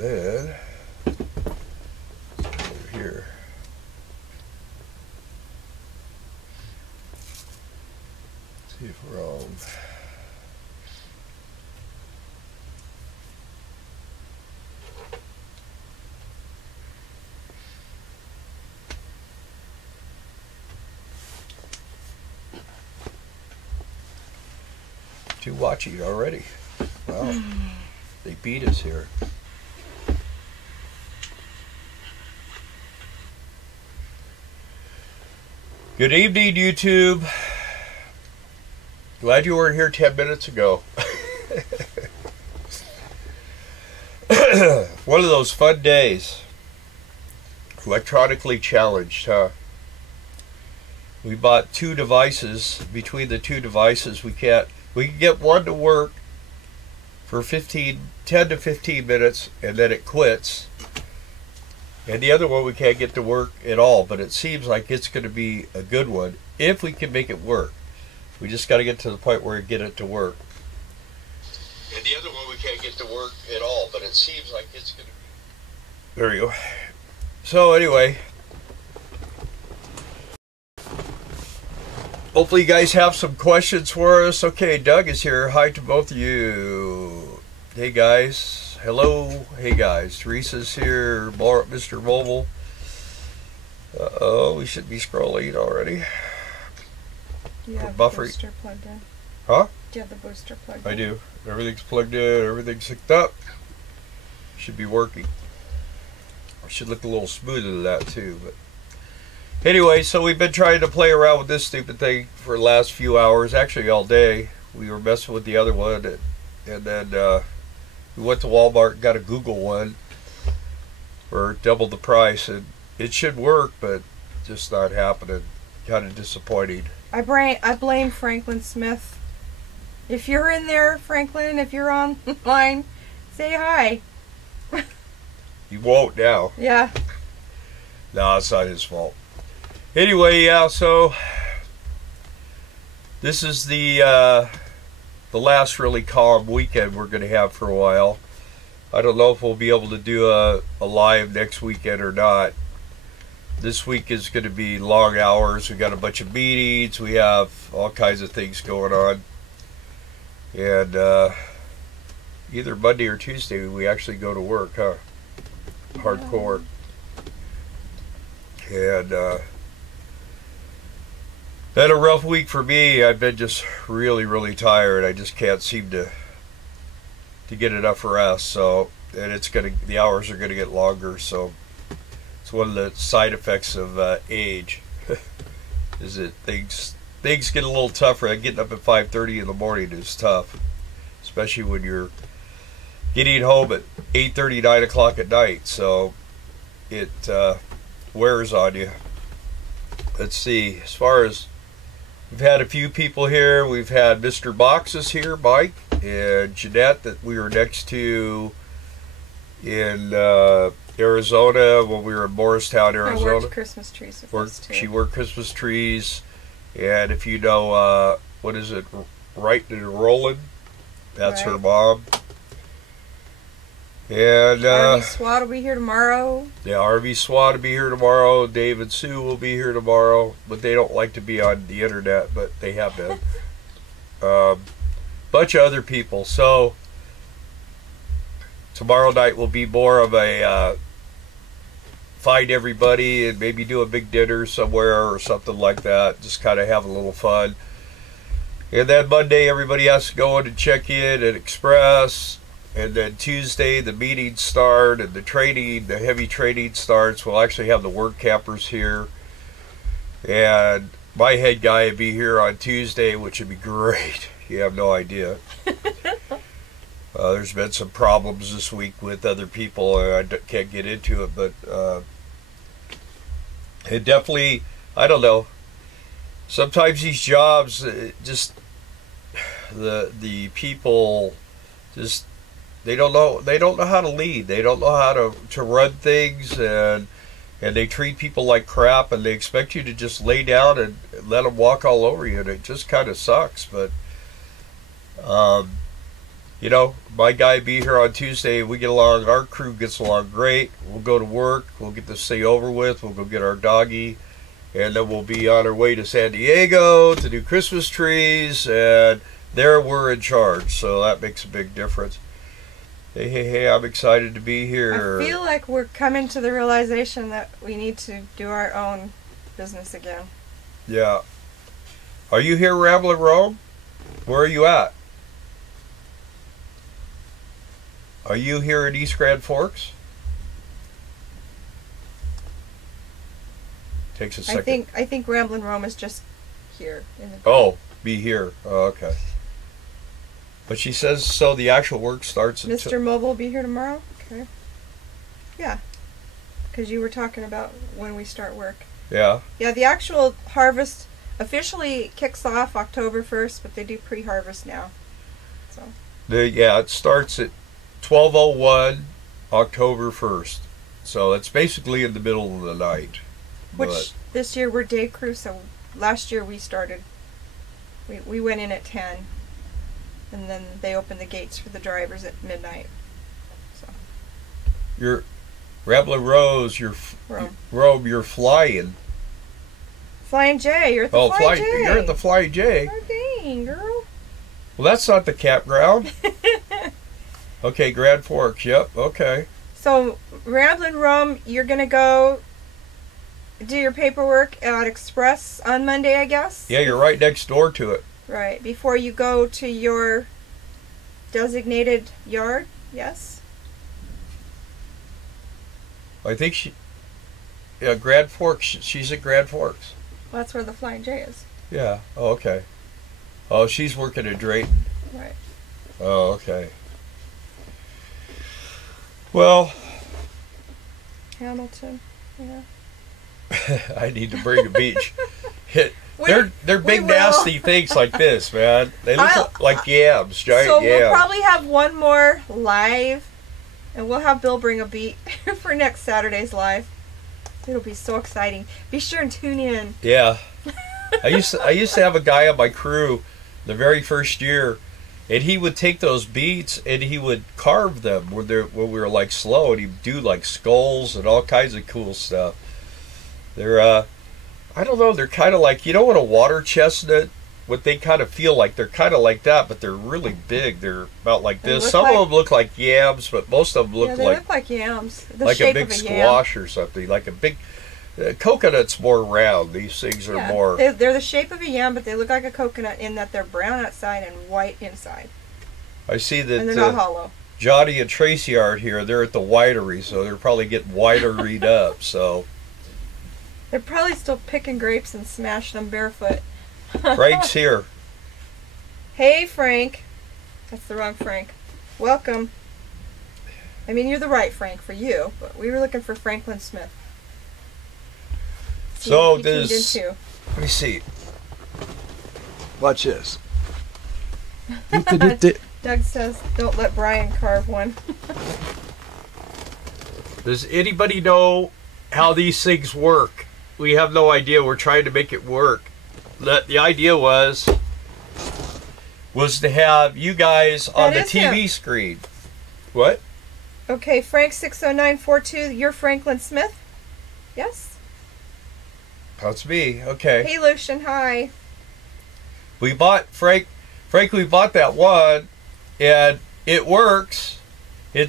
then over here. See if we're on. Too watching already. Wow. They beat us here. Good evening, YouTube. Glad you weren't here 10 minutes ago. One of those fun days. Electronically challenged, huh? We bought 2 devices. Between the 2 devices, we can get one to work for 10 to 15 minutes, and then it quits. And the other one we can't get to work at all, but it seems like it's going to be a good one if we can make it work. We just got to get to the point where we get it to work. And the other one we can't get to work at all, but it seems like it's going to be... There you go. So anyway, hopefully you guys have some questions for us. Okay, Doug is here. Hi to both of you. Hey guys. Hello. Hey guys. Teresa's here. Mr. Mobile. Uh-oh, we should be scrolling already. Do you have the booster plugged in? Huh? Do you have the booster plugged in? I do. Everything's plugged in. Everything's hooked up. Should be working. It should look a little smoother than that too, but anyway, so we've been trying to play around with this stupid thing for the last few hours, actually all day. We were messing with the other one, and then we went to Walmart and got a Google one for double the price, and it should work, but just not happening. Kind of disappointing. I blame Franklin Smith. If you're in there, Franklin, if you're online, say hi. You won't now. Yeah. No, it's not his fault. Anyway, yeah, so this is the last really calm weekend we're going to have for a while. I don't know if we'll be able to do a live next weekend or not. This week is going to be long hours. We got a bunch of meetings. We have all kinds of things going on. And either Monday or Tuesday we actually go to work, huh? Hardcore. And been a rough week for me. I've been just really, really tired. I just can't seem to get enough rest. So, and the hours are gonna get longer. So, it's one of the side effects of age. Is that things get a little tougher. Getting up at 5:30 in the morning is tough, especially when you're getting home at 8:30, 9 o'clock at night. So, it wears on you. Let's see. As far as we've had a few people here. We've had Mr. Boxes here, Mike, and Jeanette that we were next to in Arizona when we were in Morristown, Arizona. I worked Christmas trees with us too. She worked Christmas trees, and if you know, what is it, Right and Rollin'? That's right. Her mom. And RV SWAT will be here tomorrow. Yeah, RV SWAT will be here tomorrow. Dave and Sue will be here tomorrow, but they don't like to be on the internet, but they have been. Bunch of other people. So tomorrow night will be more of a find everybody and maybe do a big dinner somewhere or something like that. Just kind of have a little fun. And then Monday everybody has to go in and check in at Express. And then Tuesday the meetings start and the heavy training starts. We'll actually have the work campers here. And my head guy will be here on Tuesday, which would be great. You have no idea. There's been some problems this week with other people. I can't get into it, but it definitely, I don't know. Sometimes these jobs, just the people just, they don't know how to lead. They don't know how to run things, and they treat people like crap, and they expect you to just lay down and let them walk all over you, and it just kind of sucks. But you know, my guy be here on Tuesday. We get along. Our crew gets along great. We'll go to work. We'll get this thing over with. We'll go get our doggy. And then we'll be on our way to San Diego to do Christmas trees. And there we're in charge. So that makes a big difference. Hey, I'm excited to be here. I feel like we're coming to the realization that we need to do our own business again. Yeah. Are you here, Ramblin' Rome? Where are you at? Are you here in East Grand Forks? Takes a second. I think Ramblin' Rome is just here. Oh, be here. Oh, okay. But she says so the actual work starts until... Mr. Mobile will be here tomorrow? Okay. Yeah. Because you were talking about when we start work. Yeah. Yeah, the actual harvest officially kicks off October 1st, but they do pre-harvest now. So. Yeah, it starts at 12:01 October 1st. So it's basically in the middle of the night. Which this year we're day crew, so last year we started, we went in at 10. And then they open the gates for the drivers at midnight. So. You're Ramblin' Rose. Rome. You're flying. Flying J. You're at the Flying J. You're at the Flying J. Oh dang, girl. Well, that's not the campground. Okay, Grand Forks. Yep. Okay. So Ramblin' Rome, you're gonna go do your paperwork at Express on Monday, I guess. Yeah, you're right next door to it. Right, before you go to your designated yard, yes? I think Grand Forks, she's at Grand Forks. Well, that's where the Flying J is. Yeah, oh, okay. Oh, she's working at Drayton. Right. Oh, okay. Well. Hamilton, yeah. I need to bring a beach. They're big nasty things like this, man. They look like yams, giant yams. So we'll probably have one more live, and we'll have Bill bring a beet for next Saturday's live. It'll be so exciting. Be sure and tune in. Yeah, I used to have a guy on my crew, the very first year, and he would take those beets and he would carve them when we were like slow, and he'd do like skulls and all kinds of cool stuff. They're I don't know, they're kind of like, you know what a water chestnut, what they kind of feel like, they're kind of like that, but they're really big. They're about like this. Some of them look like yams, but most of them look like yams. Like a big squash or something, like a big, coconut's more round. These things are more. They're the shape of a yam, but they look like a coconut in that they're brown outside and white inside. I see that. And they're not hollow. Johnny and Tracy aren't here. They're at the winery, so they're probably getting winery'd up, so. They're probably still picking grapes and smashing them barefoot. Frank's here. Hey, Frank. That's the wrong Frank. Welcome. I mean, you're the right Frank for you, but we were looking for Franklin Smith. So let me see. Watch this. Doug says, don't let Brian carve one. Does anybody know how these things work? We have no idea. We're trying to make it work. The idea was to have you guys on the TV screen. What? Okay, Frank60942, you're Franklin Smith? Yes? That's me. Okay. Hey, Lucian, hi. We bought, Frank, we bought that one, and it works. It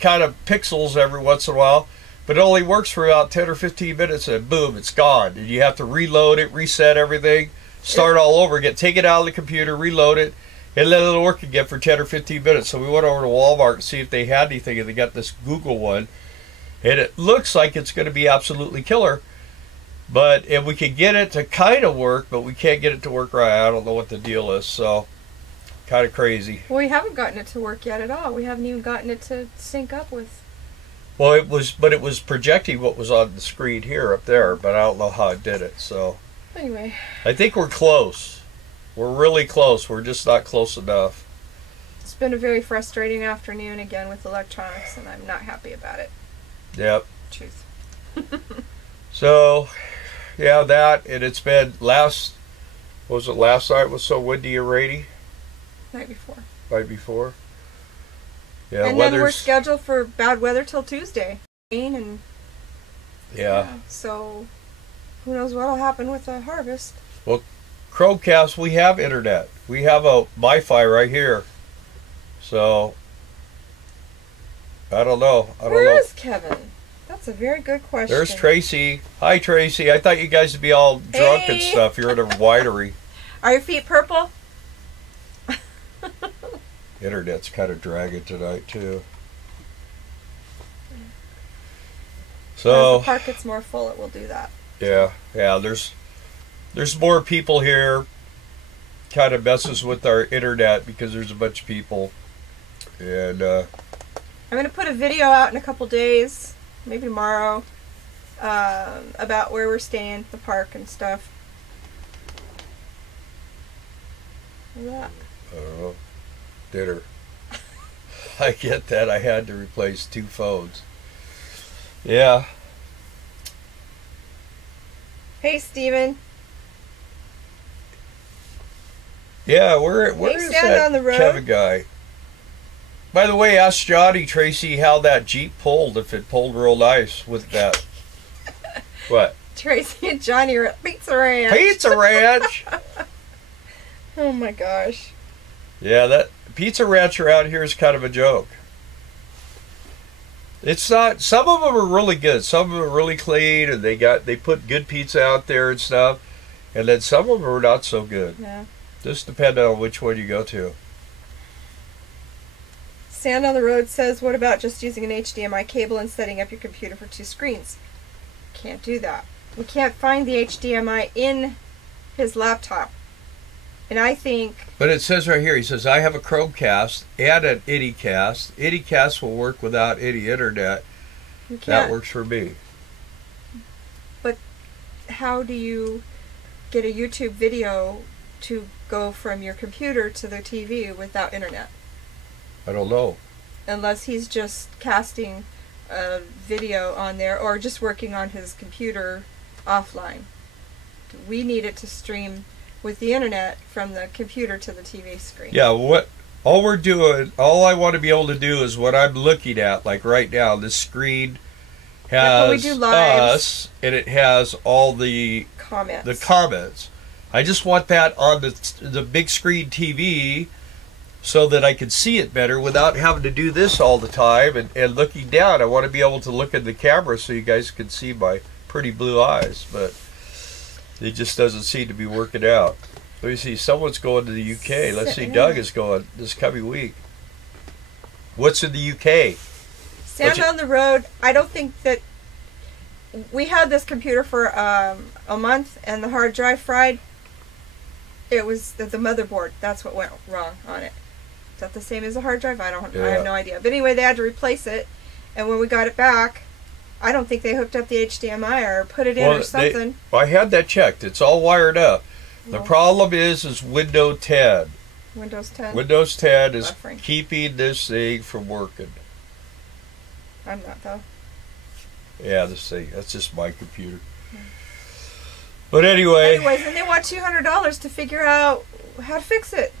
kind of pixels every once in a while. But it only works for about 10 or 15 minutes, and boom, it's gone. And you have to reload it, reset everything, start all over again, take it out of the computer, reload it, and let it work again for 10 or 15 minutes. So we went over to Walmart to see if they had anything, and they got this Google one. And it looks like it's going to be absolutely killer. And we can get it to kind of work, but we can't get it to work right. I don't know what the deal is, so kind of crazy. Well, we haven't gotten it to work yet at all. We haven't even gotten it to sync up with... Well, it was projecting what was on the screen here up there, but I don't know how it did it. So anyway, I think we're close. We're really close. We're just not close enough. It's been a very frustrating afternoon again with electronics, and I'm not happy about it. Yep. Truth. So, yeah, that, and it's been last night was so windy and rainy? Night before. Night before. Yeah, and then we're scheduled for bad weather till Tuesday. Rain and yeah. So who knows what'll happen with the harvest. Well, Chromecast, we have internet. We have a Wi-Fi right here. So I don't know. Where is Kevin? That's a very good question. There's Tracy. Hi, Tracy. I thought you guys would be all drunk and stuff. You're at a winery. Are your feet purple? Internet's kind of dragging tonight too. So as the park gets more full, it will do that. Yeah. There's more people here. Kind of messes with our internet because there's a bunch of people, and I'm gonna put a video out in a couple days, maybe tomorrow, about where we're staying, the park and stuff. Yeah. I don't know. Dinner. I get that. I had to replace 2 phones. Yeah. Hey, Steven. Yeah, where is that on the road? Kevin guy? By the way, ask Johnny, Tracy, how that Jeep pulled, if it pulled real nice with that. What? Tracy and Johnny are at Pizza Ranch. Pizza Ranch! Oh my gosh. Yeah, that Pizza Ranch around here is kind of a joke. It's not. Some of them are really good. Some of them are really clean, and they put good pizza out there and stuff. And then some of them are not so good. Yeah. Just depending on which one you go to. Sand on the Road says, what about just using an HDMI cable and setting up your computer for 2 screens? Can't do that. We can't find the HDMI in his laptop. And I think... But it says right here, he says, I have a Chromecast and an IndyCast. IndyCast will work without any internet. That works for me. But how do you get a YouTube video to go from your computer to the TV without internet? I don't know. Unless he's just casting a video on there or just working on his computer offline. We need it to stream with the internet from the computer to the TV screen. Yeah, all I want to be able to do is what I'm looking at, like right now. This screen has us, and it has all the comments. I just want that on the big screen TV so that I can see it better without having to do this all the time and looking down. I want to be able to look at the camera so you guys can see my pretty blue eyes, but it just doesn't seem to be working out. Let me see, someone's going to the UK. Let's see, Doug is going this coming week. What's in the UK? Sand on the Road. I don't think that... We had this computer for a month, and the hard drive fried. It was the motherboard. That's what went wrong on it. Is that the same as a hard drive? I have no idea. But anyway, they had to replace it, and when we got it back, I don't think they hooked up the HDMI or put it in or something. I had that checked. It's all wired up. The problem is Windows 10. Windows 10? Windows 10 is keeping this thing from working. I'm not, though. Yeah, this thing. That's just my computer. Yeah. But anyway. Anyways, and they want $200 to figure out how to fix it.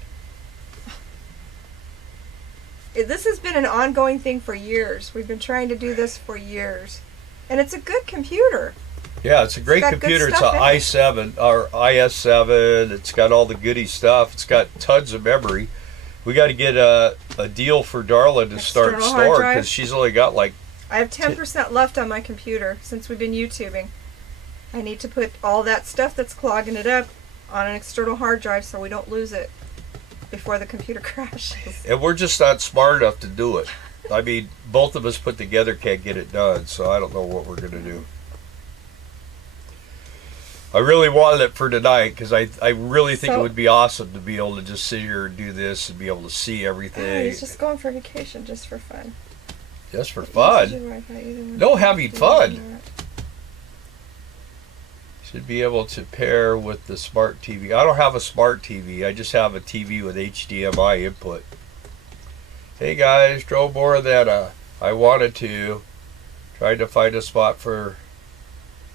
This has been an ongoing thing for years. We've been trying to do this for years. And it's a good computer. Yeah, it's a great computer. It's an i7 or IS7. It's got all the goody stuff. It's got tons of memory. We got to get a deal for Darla to start storing because she's only got like... I have 10% left on my computer since we've been YouTubing. I need to put all that stuff that's clogging it up on an external hard drive so we don't lose it before the computer crashes. And we're just not smart enough to do it. I mean, both of us put together can't get it done, so I don't know what we're going to do. I really wanted it for tonight because I really think it would be awesome to be able to just sit here and do this and be able to see everything. He's just going for vacation just for fun. Just for fun? No having fun. Should be able to pair with the smart TV. I don't have a smart TV. I just have a TV with HDMI input. Hey guys, drove more than I wanted to. Tried to find a spot for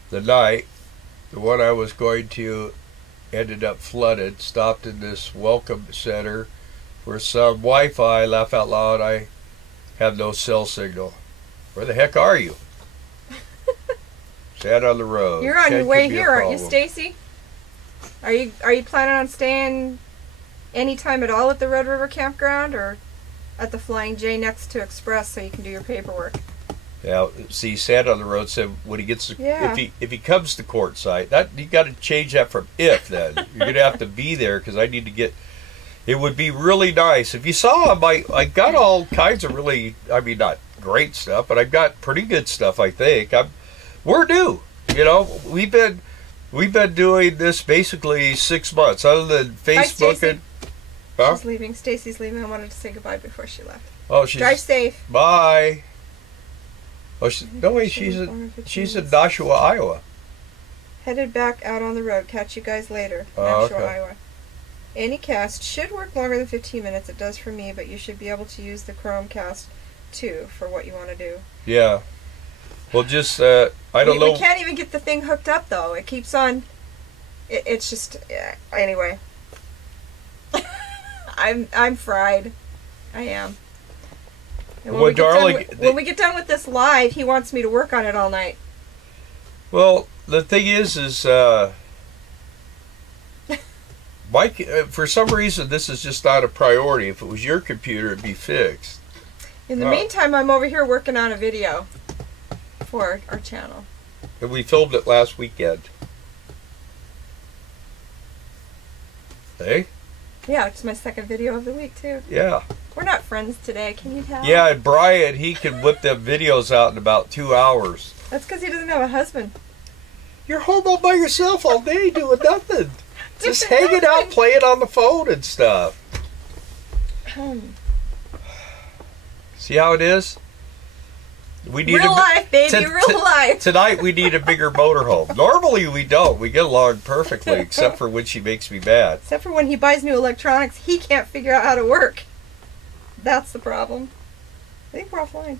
the night. The one I was going to ended up flooded. Stopped in this welcome center for some Wi-Fi, laugh out loud, I have no cell signal. Where the heck are you? Stand on the road. You're on your way here, aren't you, Stacy? Are you planning on staying any time at all at the Red River Campground, or at the Flying J next to Express so you can do your paperwork? Yeah, see, Stand on the road said when he gets to, if he comes to court site, that you got to change that from if. Then you're gonna have to be there because I need to get. It would be really nice if you saw him. I got all kinds of really, I mean, not great stuff, but I've got pretty good stuff. I think we're due. You know, we've been doing this basically 6 months, other than Facebook. And she's leaving. Stacy's leaving. I wanted to say goodbye before she left. Oh, drive safe. Bye. Oh, no way. She's in Nashua, Iowa. Headed back out on the road. Catch you guys later. Oh, Nashua, okay. Iowa. Any cast should work longer than 15 minutes. It does for me, but you should be able to use the Chromecast too for what you want to do. Yeah. Well, just I don't know. We can't even get the thing hooked up though. It keeps on. It's just anyway. I'm fried. I am. And when, when we get done with this live, he wants me to work on it all night. Well, the thing is Mike, for some reason, this is just not a priority. If it was your computer, it'd be fixed. In the meantime, I'm over here working on a video for our channel. And we filmed it last weekend. Hey? Yeah, it's my second video of the week, too. Yeah. We're not friends today, can you tell? Yeah, and Brian, he can whip them videos out in about 2 hours. That's because he doesn't have a husband. You're home all by yourself all day doing nothing. Just hanging out, playing on the phone and stuff. See how it is? We need real life, baby, real life. Tonight we need a bigger motorhome. Normally we don't. We get along perfectly, except for when she makes me mad. Except for when he buys new electronics, he can't figure out how to work. That's the problem. I think we're offline.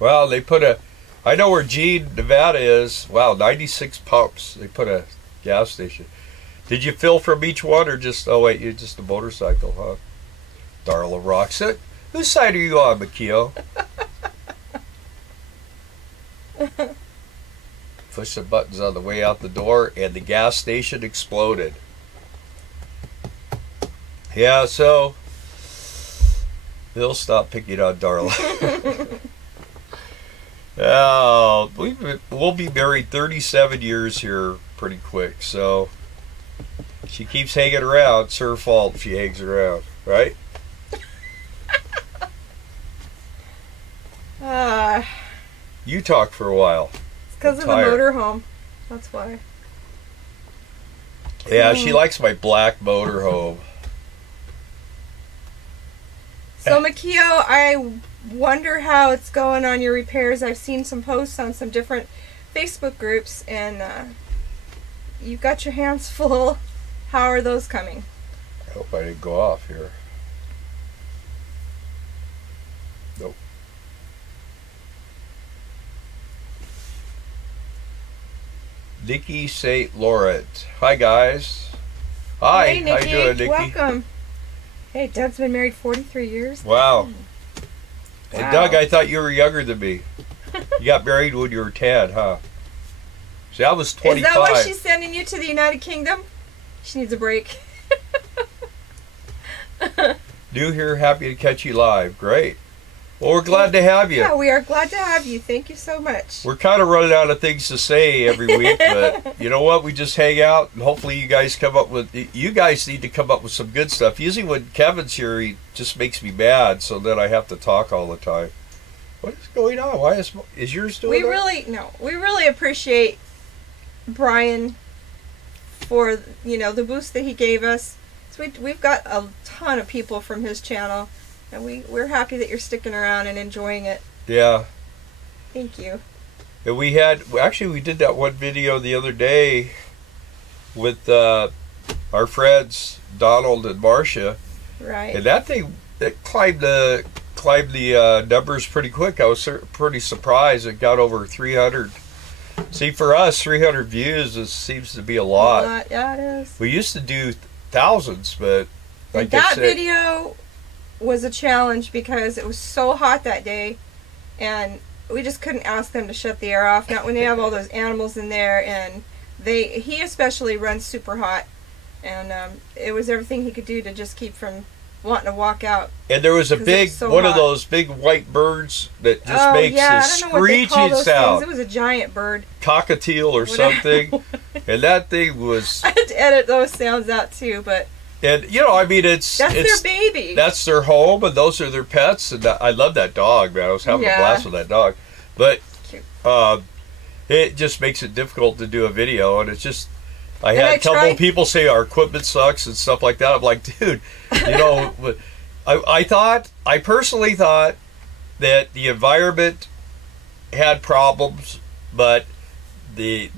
Well, they put I know where Gene, Nevada is. Wow, 96 pumps. They put a gas station. Did you fill from each one or just, oh wait, you're just a motorcycle, huh? Darla rocks it. Whose side are you on, Makio? Push the buttons on the way out the door and the gas station exploded. Yeah, so he'll stop picking on Darla. Oh, we'll be married 37 years here pretty quick, so she keeps hanging around. It's her fault if she hangs around, right? You talk for a while. It's because of the motorhome. That's why. Yeah, she likes my black motorhome. So, Makio, I wonder how it's going on your repairs. I've seen some posts on some different Facebook groups, and you've got your hands full. How are those coming? I hope I didn't go off here. Nope. Nikki St. Laurent. Hi, guys. Hi. Hey, Nikki. How you doing, Nikki? Welcome. Hey, Doug's been married 43 years. Wow. Hey, Doug, I thought you were younger than me. You got married when you were 10, huh? See, I was 25. Is that why she's sending you to the United Kingdom? She needs a break. New here, happy to catch you live. Great. Well, we're glad to have you. Yeah, we are glad to have you. Thank you so much. We're kind of running out of things to say every week, but you know what? We just hang out, and hopefully you guys come up with... You guys need to come up with some good stuff. Usually when Kevin's here, he just makes me mad, so then I have to talk all the time. What is going on? Why is yours doing that? We really appreciate Brian for, the boost that he gave us. So we've got a ton of people from his channel. And we're happy that you're sticking around and enjoying it. Yeah. Thank you. And we did that one video the other day with our friends Donald and Marcia. Right. And that thing, it climbed the numbers pretty quick. I was pretty surprised. It got over 300. See, for us, 300 views seems to be a lot. Yeah, it is. We used to do thousands, but like that video was a challenge because it was so hot that day, and we just couldn't ask them to shut the air off. Not when they have all those animals in there, and he especially runs super hot, and it was everything he could do to just keep from wanting to walk out. And there was a big one of those big white birds that just makes this screeching sound. It was a giant bird, cockatiel or something, and that thing was. I had to edit those sounds out too, but. And you know, I mean, it's their baby. That's their home, and those are their pets. And I love that dog, man. I was having a blast with that dog, but it just makes it difficult to do a video. And it's just, I had a couple people say our equipment sucks and stuff like that. I'm like, dude, you know, I personally thought that the environment had problems, but the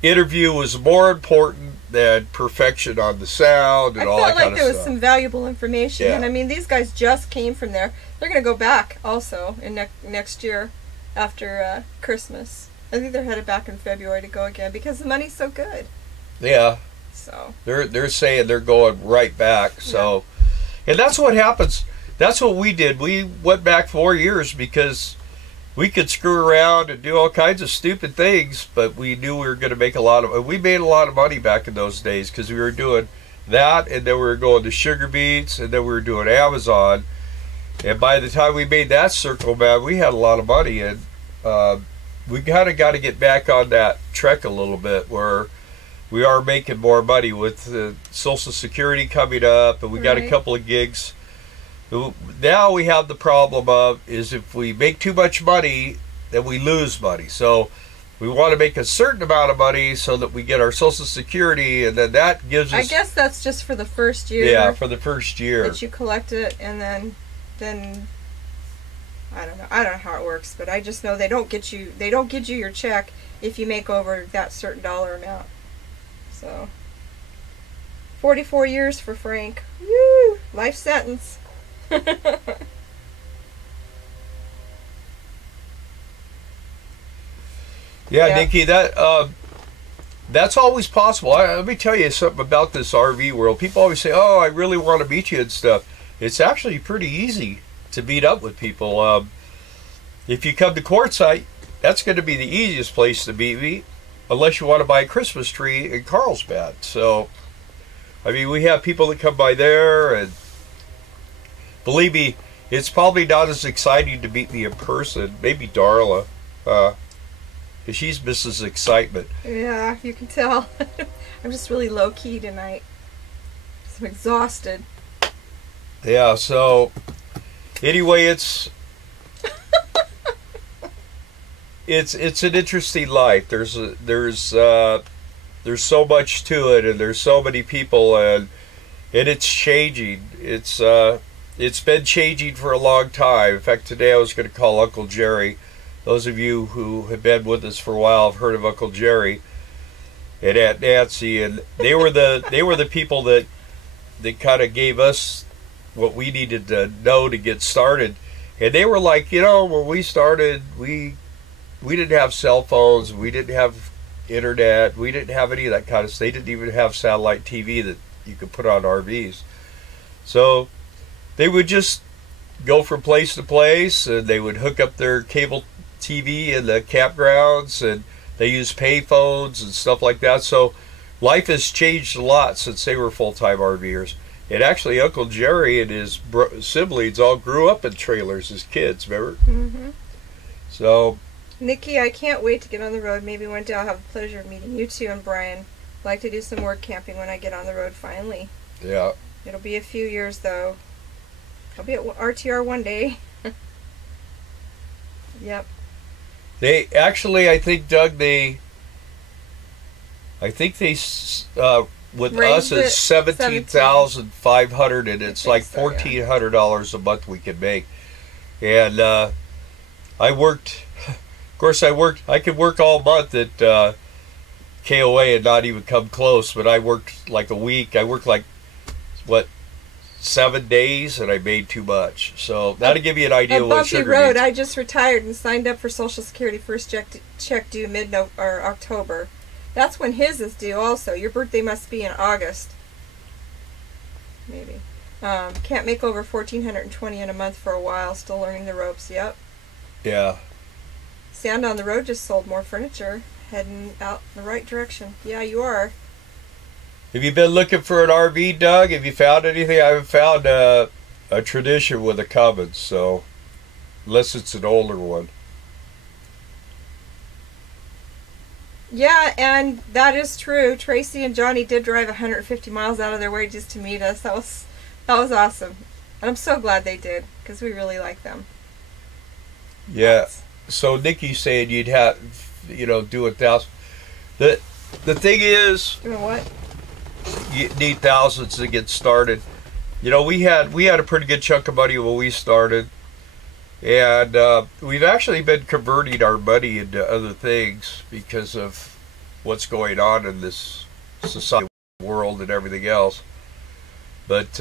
interview was more important than perfection on the sound and all that kind of stuff. I felt like there was some valuable information, and I mean, these guys just came from there. They're going to go back also in next year after Christmas. I think they're headed back in February to go again because the money's so good. Yeah. So they're saying they're going right back. So, and that's what happens. That's what we did. We went back 4 years because we could screw around and do all kinds of stupid things, but we knew we were going to make we made a lot of money back in those days because we were doing that, and then we were going to sugar beets, and then we were doing Amazon. And by the time we made that circle, man, we had a lot of money, and we kind of got to get back on that trek a little bit where we are making more money with Social Security coming up, and we got a couple of gigs. Now we have the problem of is if we make too much money, then we lose money. So we want to make a certain amount of money so that we get our Social Security, and then that gives us. I guess that's just for the first year. Yeah, for the first year that you collect it, and then I don't know. I don't know how it works, but I just know they don't get you your check if you make over that certain dollar amount. So 44 years for Frank. Woo! Life sentence. Yeah, Nikki, that's always possible. Let me tell you something about this RV world. People always say, "Oh, I really want to meet you and stuff." It's actually pretty easy to meet up with people. If you come to Quartzsite, that's going to be the easiest place to meet me, unless you want to buy a Christmas tree in Carlsbad. So, I mean, we have people that come by there, and believe me, it's probably not as exciting to meet me in person. Maybe Darla, because she's Mrs. Excitement. Yeah, you can tell. I'm just really low-key tonight. I'm exhausted. Yeah, so anyway, it's an interesting life. There's so much to it, and there's so many people, and it's changing. It's been changing for a long time. In fact, today I was going to call Uncle Jerry. Those of you who have been with us for a while have heard of Uncle Jerry and Aunt Nancy, and they were the people that kind of gave us what we needed to know to get started. And they were like, you know, when we started, we didn't have cell phones, we didn't have internet, we didn't have any of that kind of stuff. They didn't even have satellite TV that you could put on RVs. So they would just go from place to place, and they would hook up their cable TV in the campgrounds, and they use pay phones and stuff like that. So life has changed a lot since they were full-time RVers. And actually, Uncle Jerry and his siblings all grew up in trailers as kids, remember? Mm-hmm. So, Nikki, I can't wait to get on the road. Maybe one day I'll have the pleasure of meeting you two and Brian. I'd like to do some work camping when I get on the road finally. Yeah. It'll be a few years, though. I'll be at RTR one day. Yep. They actually, I think, Doug, with us it's $17,500, and it's like $1,400 a month we can make. And I worked. Of course, I could work all month at KOA and not even come close. But I worked like a week. I worked like 7 days, and I made too much. So that'll give you an idea of what sugar Road, means. I just retired and signed up for Social Security. First check due October. That's when his is due also. Your birthday must be in August. maybe. Can't make over 1,420 in a month for a while. Still learning the ropes. Yep. Yeah. Sand on the Road just sold more furniture. Heading out in the right direction. Yeah, you are. Have you been looking for an RV, Doug? Have you found anything? I haven't found a tradition with a Cummins, so unless it's an older one. Yeah, and that is true. Tracy and Johnny did drive 150 miles out of their way just to meet us. That was awesome. And I'm so glad they did, because we really like them. Yeah. So Nikki's saying you'd have, do 1,000. The thing is, doing what? You need thousands to get started. We had a pretty good chunk of money when we started, and we've actually been converting our money into other things because of what's going on in this society world and everything else. But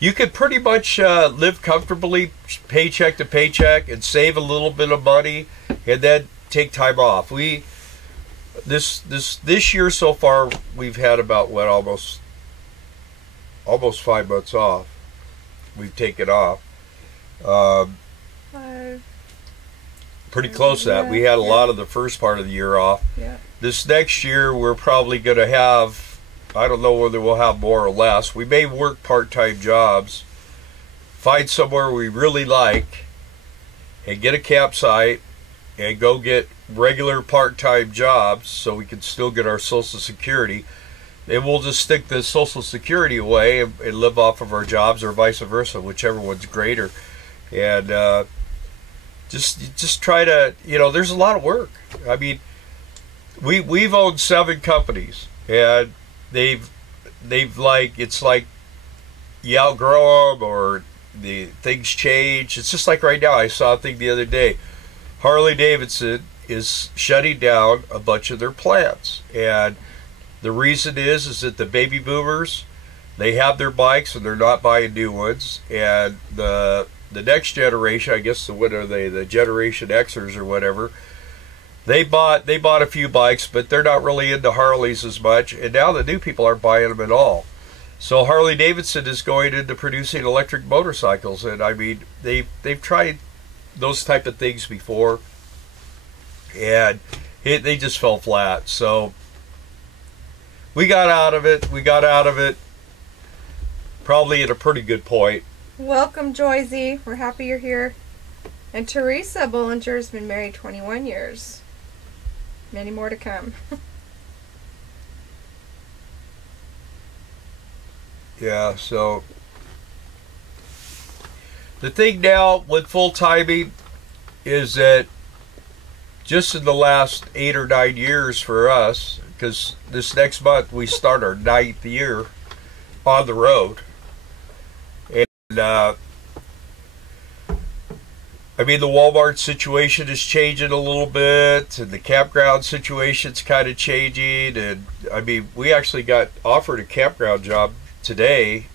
you could pretty much live comfortably, paycheck to paycheck, and save a little bit of money, and then take time off. This year so far, we've had about almost 5 months off. We've taken off. Pretty close to that. We had a lot of the first part of the year off. Yeah. This next year, we're probably going to have, I don't know whether we'll have more or less. We may work part-time jobs, find somewhere we really like, and get a campsite, and go get regular part-time jobs so we can still get our Social Security. And we'll just stick the Social Security away and live off of our jobs, or vice versa, whichever one's greater. And just try to, there's a lot of work. I mean, we've owned 7 companies, and they've it's like you outgrow them, or the things change. It's just like right now. I saw a thing the other day. Harley Davidson is shutting down a bunch of their plants, and the reason is that the baby boomers, they have their bikes and they're not buying new ones, and the next generation, I guess, what are they, the Generation Xers or whatever, they bought a few bikes, but they're not really into Harleys as much, and now the new people aren't buying them at all. So Harley Davidson is going into producing electric motorcycles, and I mean, they've tried those type of things before, and they just fell flat. So we got out of it. Probably at a pretty good point. Welcome, Joyzy. We're happy you're here. And Teresa Bollinger's been married 21 years. Many more to come. Yeah, so the thing now with full timing is that just in the last 8 or 9 years for us, because this next month we start our 9th year on the road, and I mean, the Walmart situation is changing a little bit, and the campground situation's kind of changing, and I mean, we actually got offered a campground job today.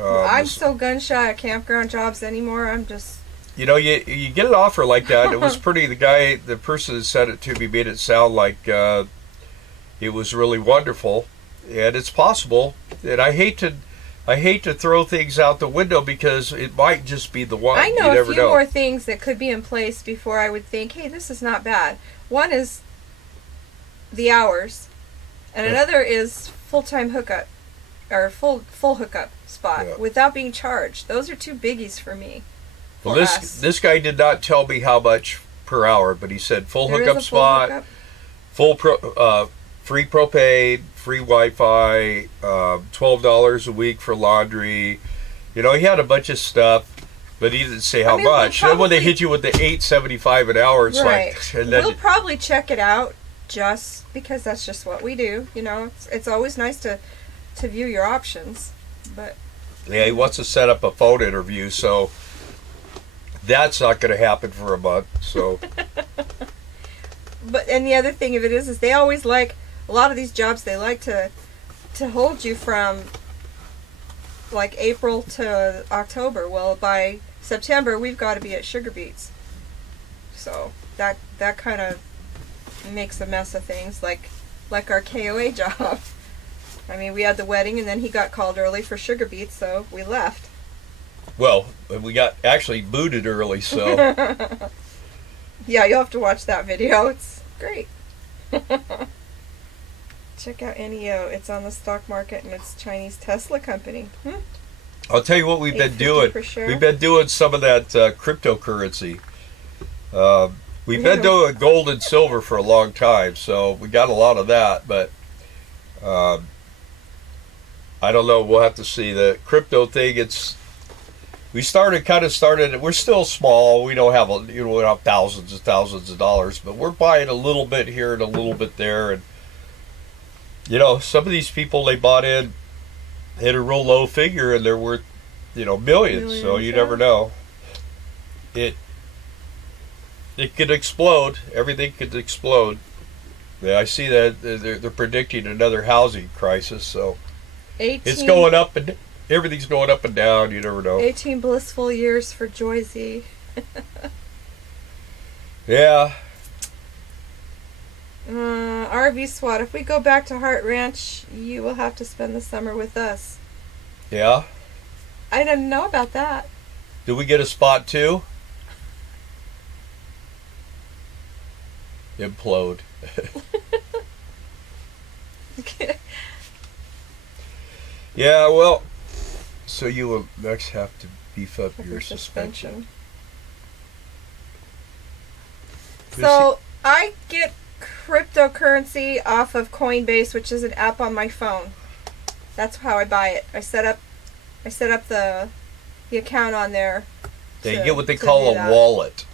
I'm so gun shy at campground jobs anymore. I'm just... You get an offer like that. It was pretty, the person that said it to me made it sound like it was really wonderful, and it's possible. And I hate to throw things out the window because it might just be the one. I know a few more things that could be in place before I would think, hey, this is not bad. One is the hours, and another is full-time hookup, or full hookup spot without being charged. Those are 2 biggies for me. Well, this guy did not tell me how much per hour, but he said full hookup spot, free propane, free Wi-Fi, $12 a week for laundry. He had a bunch of stuff, but he didn't say how much. Then when they hit you with the $8.75 an hour, it's like... And then, we'll probably check it out just because that's just what we do. It's always nice to view your options. But yeah, he wants to set up a phone interview, so that's not going to happen for a month. So, and the other thing of it is they always like, a lot of these jobs, they like to hold you from like April to October. Well, by September we've got to be at Sugar Beets. So that kind of makes a mess of things, like our KOA job. I mean, we had the wedding, and then he got called early for sugar beets, so we left. Well, we got actually booted early, so. Yeah, you'll have to watch that video. It's great. Check out NEO. It's on the stock market, and it's Chinese Tesla company. I'll tell you what we've been doing. Sure. We've been doing some of that cryptocurrency. We've been doing gold and silver for a long time, so we got a lot of that, but I don't know. We'll have to see. The crypto thing, we started, we're still small. We don't have, we don't have thousands and thousands of dollars, but we're buying a little bit here and a little bit there. And, some of these people, they bought in at a real low figure, and they're worth, millions. So you never know. It could explode. Everything could explode. Yeah, I see that they're predicting another housing crisis. So 18, it's going up, and everything's going up and down. You never know. 18 blissful years for Joyzy. Yeah. RV SWAT. If we go back to Heart Ranch, you will have to spend the summer with us. Yeah. I didn't know about that. Did we get a spot too? Implode. Yeah, well, so you will next have to beef up your suspension. So I get cryptocurrency off of Coinbase, which is an app on my phone. That's how I buy it. I set up the account on there. They get what they call a wallet.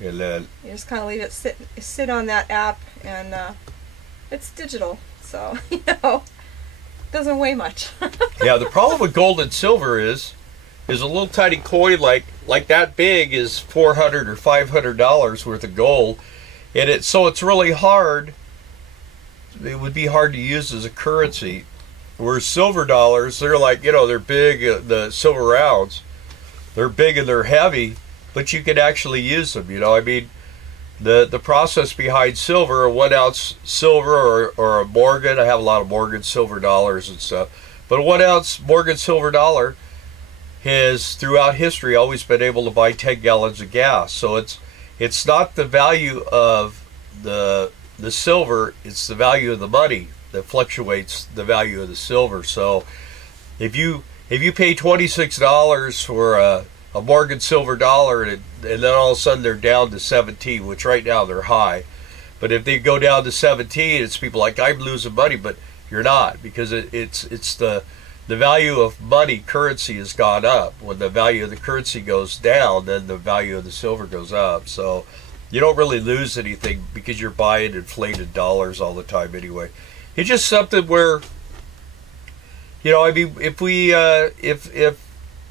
And then you just kind of leave it sit on that app, and it's digital, so doesn't weigh much. Yeah, the problem with gold and silver is a little tiny coin like that big is $400 or $500 worth of gold, and it's really hard. It would be hard to use as a currency. Whereas silver dollars, they're like, they're big. The silver rounds, they're big and they're heavy, but you can actually use them. I mean, the process behind silver, a 1 ounce silver or a Morgan. I have a lot of Morgan silver dollars and stuff, but a 1 ounce Morgan silver dollar has throughout history always been able to buy 10 gallons of gas. So it's not the value of the silver, it's the value of the money that fluctuates the value of the silver. So if you pay $26 for a Morgan silver dollar, and then all of a sudden they're down to 17, which right now they're high, but if they go down to 17, it's people like, I'm losing money, but you're not, because it's the value of money, currency, has gone up. When the value of the currency goes down, then the value of the silver goes up. So you don't really lose anything because you're buying inflated dollars all the time anyway. It's just something where, I mean,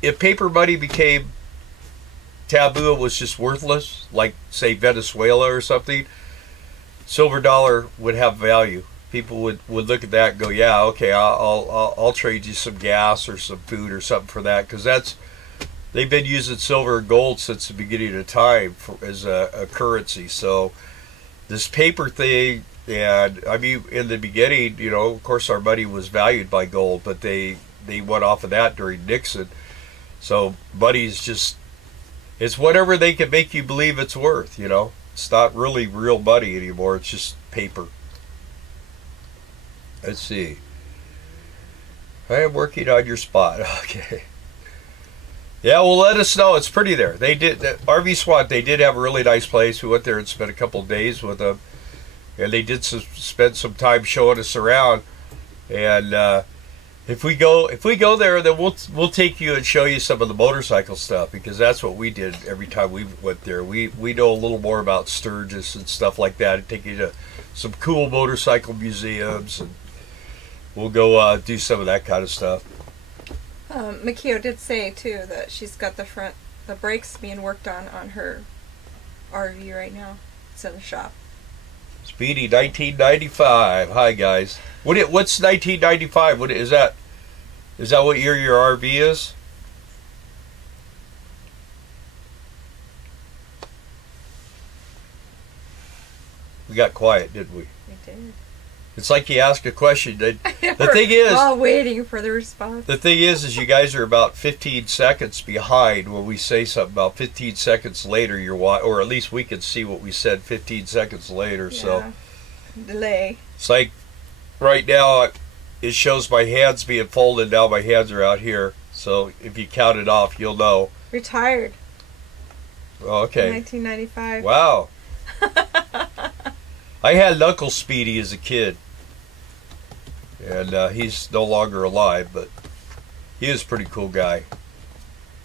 if paper money became taboo, it was just worthless, like say Venezuela or something, silver dollar would have value. People would look at that and go, yeah, okay, I'll trade you some gas or some food or something for that, because they've been using silver and gold since the beginning of time as a currency. So this paper thing, and I mean, in the beginning, of course our money was valued by gold, but they went off of that during Nixon. So money's just, it's whatever they can make you believe it's worth. It's not really real money anymore. It's just paper. Let's see. I am working on your spot. Okay. Yeah, well, let us know. It's pretty there. They did, RV SWAT, they did have a really nice place. We went there and spent a couple of days with them. And they did spend some time showing us around. And if we go there, then we'll take you and show you some of the motorcycle stuff, because that's what we did every time we went there. We know a little more about Sturgis and stuff like that, and take you to some cool motorcycle museums, and we'll go do some of that kind of stuff. Mikio did say too that she's got the brakes being worked on her RV right now. It's in the shop. Speedy 1995. Hi guys. What's 1995? What is that? Is that what year your RV is? We got quiet, didn't we? We did. It's like you ask a question. The thing is, while waiting for the response. The thing is you guys are about 15 seconds behind when we say something. About 15 seconds later, or at least we can see what we said 15 seconds later. Yeah. So delay. It's like right now, it shows my hands being folded. Now my hands are out here. So if you count it off, you'll know. Retired. Oh, okay. 1995. Wow. I had Uncle Speedy as a kid. And he's no longer alive, but he was a pretty cool guy.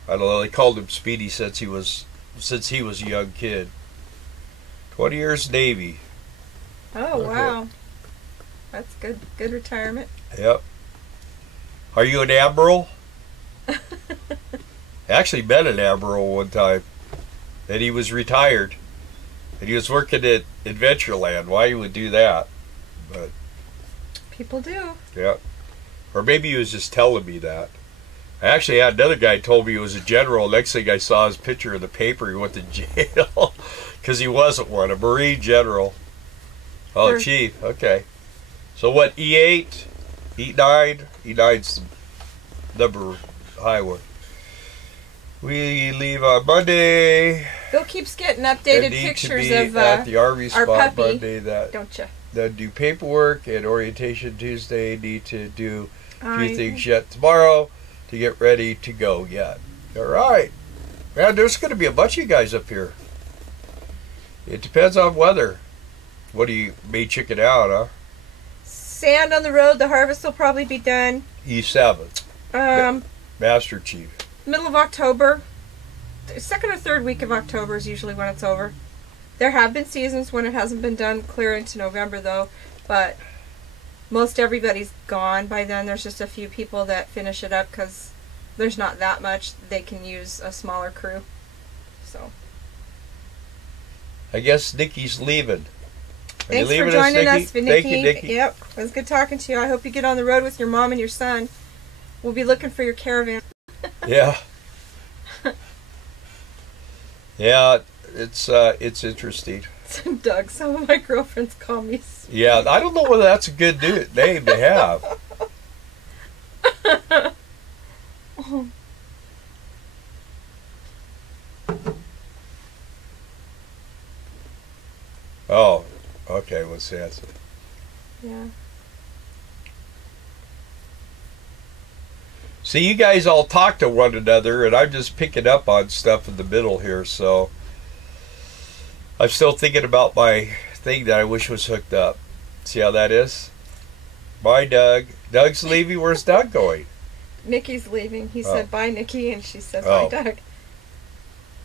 I don't know, they called him Speedy since he was a young kid. 20 years Navy. Oh, wow. That's good. Good retirement. Yep. Are you an admiral? I actually met an admiral one time. And he was retired. And he was working at Adventureland. Why he would do that? But people do. Yeah. Or maybe he was just telling me that. I actually had another guy told me he was a general. Next thing I saw his picture in the paper, he went to jail. Because he wasn't one. A Marine general. Oh, sure. Chief. Okay. So what, E8? E9? E9's the number high one. We leave on Monday. Bill keeps getting updated pictures of at the RV our spot puppy. Monday. Don't you? Then do paperwork and orientation Tuesday. Need to do a few things yet tomorrow to get ready to go yet. All right. Man, there's going to be a bunch of you guys up here. It depends on weather. What do you may chicken out, huh? Sand on the road. The harvest will probably be done. E7. Master Chief. Middle of October. Second or third week of October is usually when it's over. There have been seasons when it hasn't been done clear into November, though. But most everybody's gone by then. There's just a few people that finish it up because there's not that much. They can use a smaller crew. So I guess Nikki's leaving. Thanks for joining us, Nikki. Thank you, Nikki. Yep, it was good talking to you. I hope you get on the road with your mom and your son. We'll be looking for your caravan. Yeah. Yeah, it's interesting. Doug, some of my girlfriends call me Speedy. Yeah, I don't know whether that's a good name to have. Oh, okay, what's that? Yeah. See, you guys all talk to one another, and I'm just picking up on stuff in the middle here, so I'm still thinking about my thing that I wish was hooked up. See how that is? Bye, Doug. Doug's leaving. Where's Doug going? Nikki's leaving. He said bye, Nikki, and she said bye, Doug.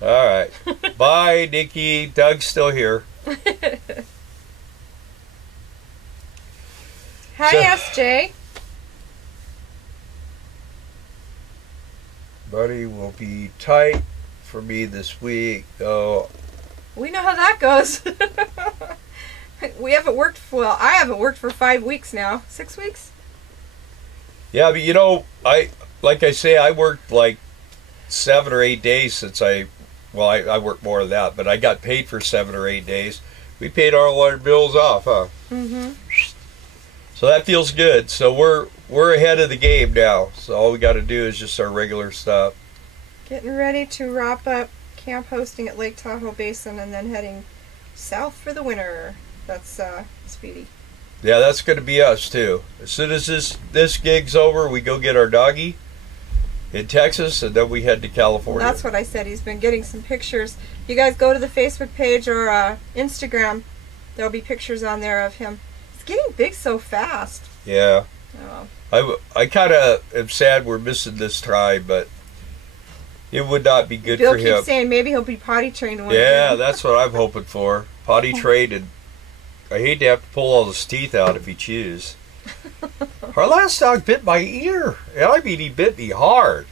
All right. Bye, Nikki. Doug's still here. Hi, SJ. Money will be tight for me this week, though. We know how that goes. We haven't worked, well, I haven't worked for 5 weeks now. 6 weeks? Yeah, but you know, like I say, I worked like 7 or 8 days since I worked more than that, but I got paid for 7 or 8 days. We paid all our bills off, huh? Mm-hmm. So that feels good. So we're ahead of the game now. So all we got to do is just our regular stuff. Getting ready to wrap up camp hosting at Lake Tahoe Basin and then heading south for the winter. That's Speedy. Yeah, that's going to be us too. As soon as this gig's over, we go get our doggy in Texas, and then we head to California. That's what I said. He's been getting some pictures. You guys go to the Facebook page or Instagram. There'll be pictures on there of him. He's getting big so fast. Yeah. Oh. I kind of am sad we're missing this time, but it would not be good for him. Bill keeps saying maybe he'll be potty trained one day. Yeah, that's what I'm hoping for. Potty trained, and I hate to have to pull all his teeth out if he chews. Our last dog bit my ear. And I mean, he bit me hard.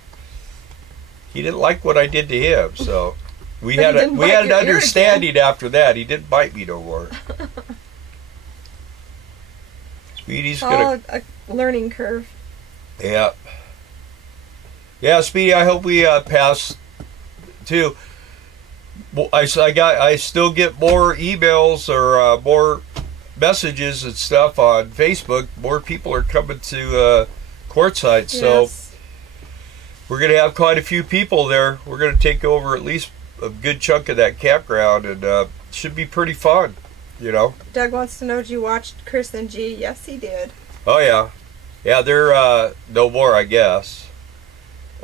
He didn't like what I did to him, so we had an understanding after that. He didn't bite me no more. Speedy's gonna a learning curve. Yeah. Yeah, Speedy, I hope we pass too. I still get more emails or messages and stuff on Facebook, more people are coming to Quartzsite. So Yes. we're going to have quite a few people there. We're going to take over at least a good chunk of that campground, and should be pretty fun, you know. Doug wants to know, did you watch Chris and G? Yes, he did. Oh yeah, yeah. They're no more, I guess.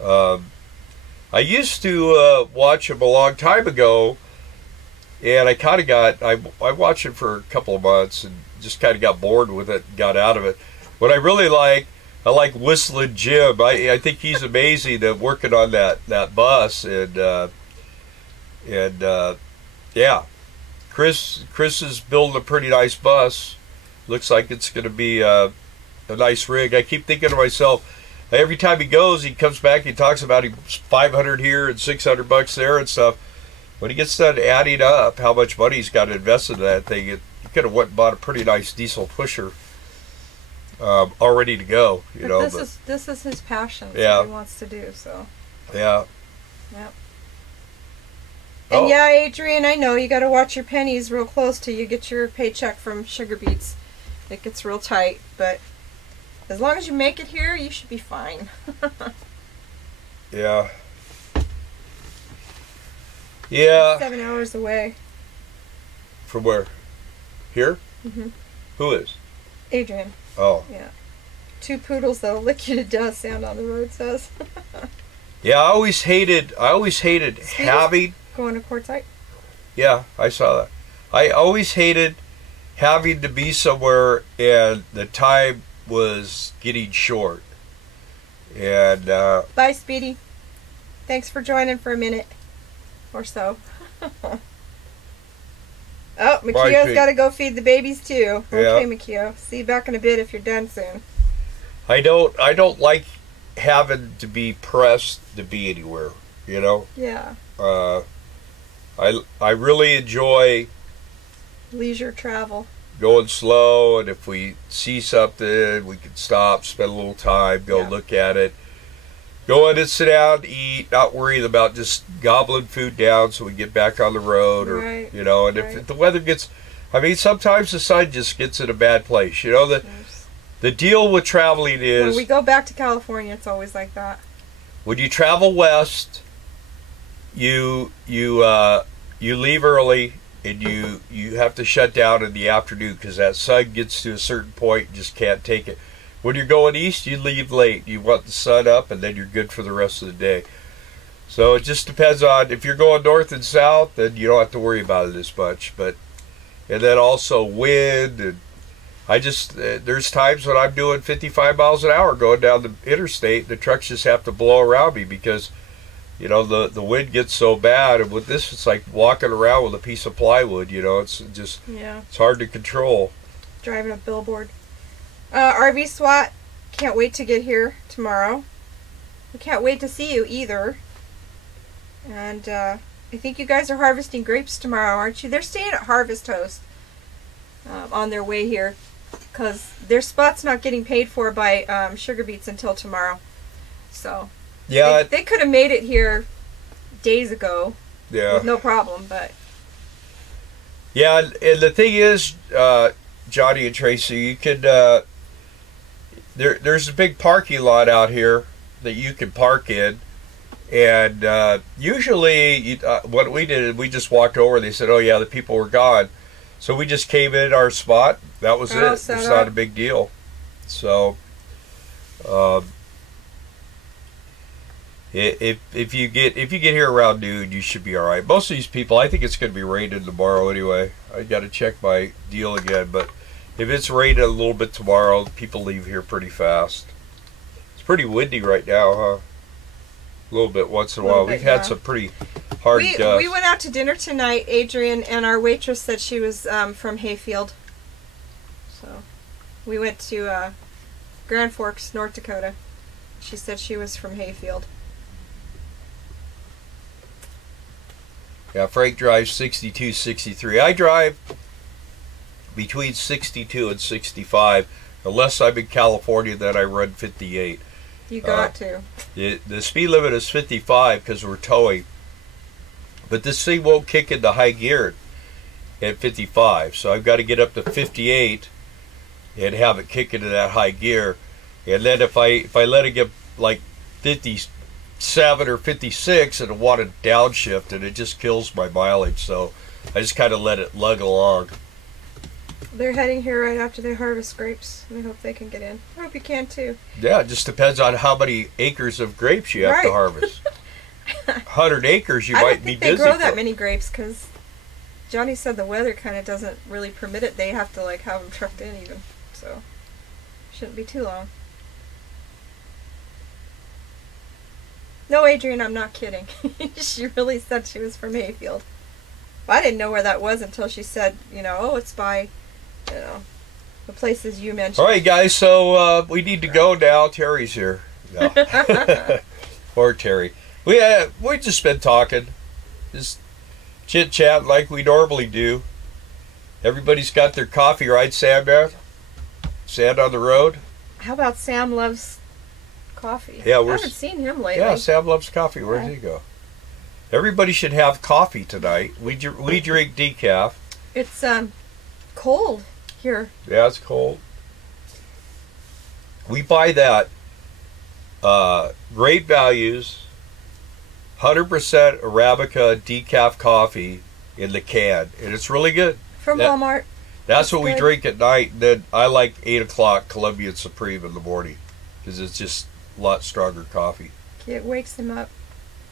I used to watch them a long time ago, and I kind of got I watched it for a couple of months and just kind of got bored with it, got out of it. What I really like, I like Whistling Jim. I think he's amazing at working on that bus, and yeah, Chris is building a pretty nice bus. Looks like it's going to be a nice rig. I keep thinking to myself, every time he goes, he comes back, he talks about he's 500 here and 600 bucks there and stuff. When he gets done adding up how much money he's got invested in that thing, he could have went and bought a pretty nice diesel pusher all ready to go. You know, this is his passion. It's Yeah. what he wants to do. So yeah. yep. And Oh. yeah, Adrian, I know you got to watch your pennies real close till you get your paycheck from Sugar Beets. It gets real tight, but as long as you make it here, you should be fine. Yeah. Yeah. 7 hours away. From where? Here? Mhm. Who is? Adrian. Oh. Yeah. 2 poodles that'll lick you to death, sound on the road says. Yeah, I always hated Speedy? having. Going to Quartzsite? Yeah, I saw that. I always hated having to be somewhere and the time was getting short. And Bye, Speedy. Thanks for joining for a minute or so. Oh, Makio's Pete. got to go feed the babies too. Okay, Yeah. Makio. See you back in a bit if you're done soon. I don't like having to be pressed to be anywhere, you know. Yeah. I really enjoy Leisure travel. going slow, and if we see something, we can stop, spend a little time, go Yeah. look at it, go in and sit down, eat, not worry about just gobbling food down so we get back on the road, or Right. you know. And Right. if the weather gets, I mean, sometimes the sun just gets in a bad place, you know. The deal with traveling When is we go back to California, it's always like that. when you travel west, you leave early, and you have to shut down in the afternoon because that sun gets to a certain point and just can't take it. When you're going east, you leave late. You want the sun up, and then you're good for the rest of the day. So it just depends on, if you're going north and south, then you don't have to worry about it as much. But and then also wind, and I just there's times when I'm doing 55 miles an hour going down the interstate. The trucks just have to blow around me because, you know, the wind gets so bad. And with this, it's like walking around with a piece of plywood. You know, it's just Yeah. it's hard to control. Driving a billboard. RV SWAT, can't wait to get here tomorrow. We can't wait to see you either. And I think you guys are harvesting grapes tomorrow, aren't you? They're staying at Harvest Host on their way here because their spot's not getting paid for by Sugar Beets until tomorrow. So Yeah, they could have made it here days ago yeah. with no problem, but Yeah, and the thing is, Johnny and Tracy, you could there's a big parking lot out here that you can park in, and usually what we did is we just walked over. They said, "Oh yeah, the people were gone," so we just came in our spot. That was it. It's set not up. a big deal. So, if you get here around noon, you should be all right. Most of these people, I think it's going to be raining tomorrow anyway. I got to check my deal again, but if it's raining a little bit tomorrow, people leave here pretty fast. It's pretty windy right now, huh? A little bit once in a while. Little bit, We've had yeah. some pretty hard we gusts. went out to dinner tonight, Adrian, and our waitress said she was from Hayfield. So we went to Grand Forks, North Dakota. She said she was from Hayfield. Yeah, Frank drives 62, 63. I drive between 62 and 65. Unless I'm in California, then I run 58. You got to. The speed limit is 55 because we're towing. But this thing won't kick into high gear. at 55. So I've got to get up to 58 and have it kick into that high gear. And then if I let it get like 57 or 56, it'll want to downshift, and it just kills my mileage. So I just kind of let it lug along. They're heading here right after they harvest grapes. I hope they can get in. I hope you can too. Yeah, it just depends on how many acres of grapes you have to harvest. 100 acres, you might be busy. I don't think they grow that many grapes because Johnny said the weather kind of doesn't really permit it. They have to like have them trucked in even, so shouldn't be too long. No, Adrian, I'm not kidding. She really said she was from Mayfield. I didn't know where that was until she said, you know, oh, it's by, you know, the places you mentioned. All right, guys, so we need to go now. Terry's here. No. Poor Terry. We just been talking, just chit-chat like we normally do. Everybody's got their coffee, right, Sam? Sand on the road? How about Sam loves coffee? Yeah, I haven't seen him lately. Yeah, Sam loves coffee. Where did he go? Everybody should have coffee tonight. We drink decaf. It's cold here. Yeah, it's cold. We buy that Great Values 100% Arabica decaf coffee in the can, and it's really good. From Walmart. That's what we drink at night. And then I like 8 o'clock Colombian Supreme in the morning because it's just a lot stronger coffee. It wakes him up.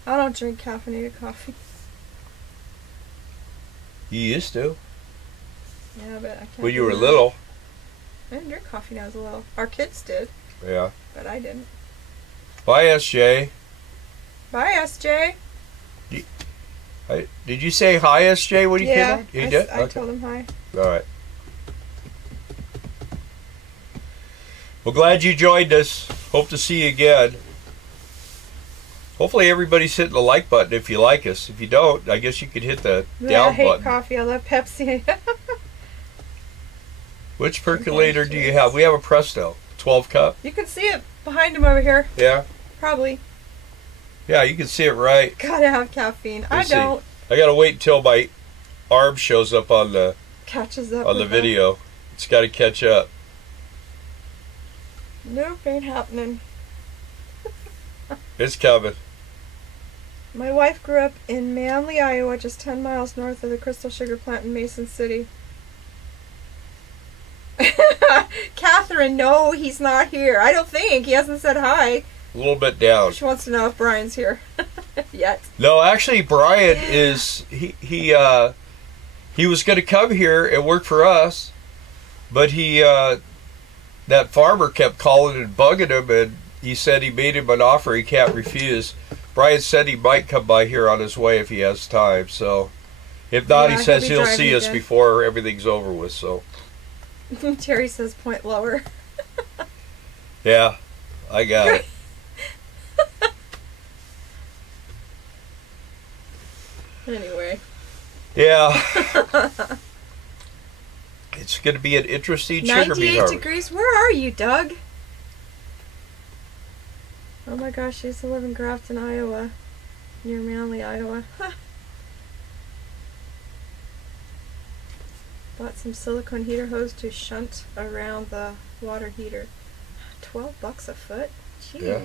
I don't drink caffeinated coffee. You used to. Yeah, but I can't. When you were little. I didn't drink coffee when I was little. Our kids did. Yeah. But I didn't. Bye, SJ. Bye, SJ. Did you say hi, SJ, when you came on? You did? I told him hi. All right. Well, glad you joined us. Hope to see you again. Hopefully everybody's hitting the like button if you like us. If you don't, I guess you could hit the down button. I hate coffee. I love Pepsi. Which percolator do you have? We have a Presto. 12 cup. You can see it behind him over here. Yeah? Probably. Yeah, you can see it right. Gotta have caffeine. I don't. I gotta wait until my arm shows up on the video. It's gotta catch up. Nope, ain't happening. It's coming. My wife grew up in Manly, Iowa, just 10 miles north of the Crystal Sugar Plant in Mason City. Catherine, no, he's not here. I don't think. He hasn't said hi. A little bit down. She wants to know if Brian's here yet. No, actually, Brian is he was going to come here and work for us, but that farmer kept calling and bugging him, and he said he made him an offer he can't refuse. Brian said he might come by here on his way if he has time. So, if not, he says he'll see us before everything's over with. So, Terry says point lower. Yeah, I got it. Anyway. Yeah. It's going to be an interesting sugar beet harvest. 98 degrees. Where are you, Doug? Oh my gosh, I used to live in Grafton, Iowa. Near Manly, Iowa. Huh. Bought some silicone heater hose to shunt around the water heater. $12 a foot? Gee. Yeah.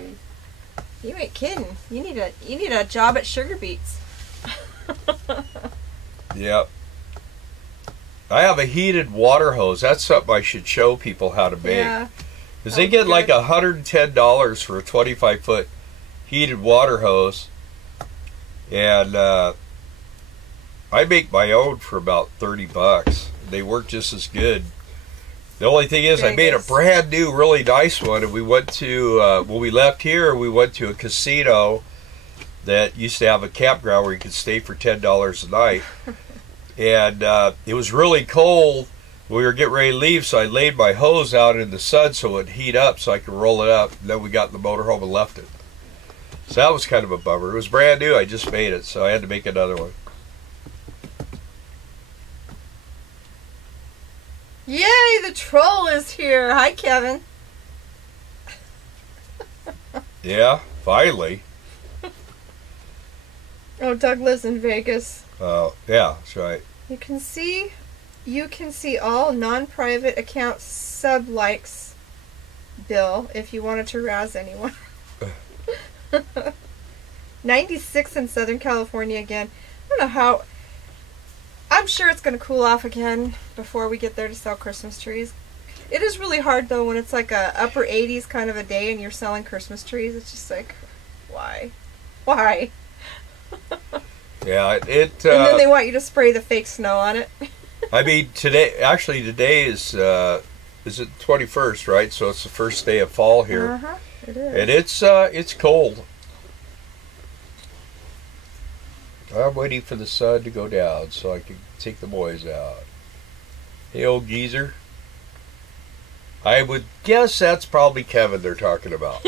You ain't kidding. You need a job at Sugar Beets. Yep. I have a heated water hose. That's something I should show people how to make. Yeah. Because they get like $110 for a 25-foot heated water hose. And I make my own for about $30. They work just as good. The only thing is, I made a brand new, really nice one. And we went to, when we left here, we went to a casino that used to have a campground where you could stay for $10 a night. And it was really cold. We were getting ready to leave, so I laid my hose out in the sun so it would heat up so I could roll it up. And then we got in the motorhome and left it. So that was kind of a bummer. It was brand new. I just made it, so I had to make another one. Yay, the troll is here. Hi, Kevin. Yeah, finally. Oh, Doug lives in Vegas. Oh, yeah, that's right. You can see all non-private account sub-likes, Bill, if you wanted to razz anyone. 96 in Southern California again. I don't know how. I'm sure it's going to cool off again before we get there to sell Christmas trees. It is really hard though when it's like a upper 80s kind of a day and you're selling Christmas trees. It's just like, why? Yeah, and then they want you to spray the fake snow on it. I mean, today is it 21st, right? So it's the first day of fall here. It is. And it's cold. I'm waiting for the sun to go down so I can take the boys out. Hey, old geezer. I would guess that's probably Kevin they're talking about.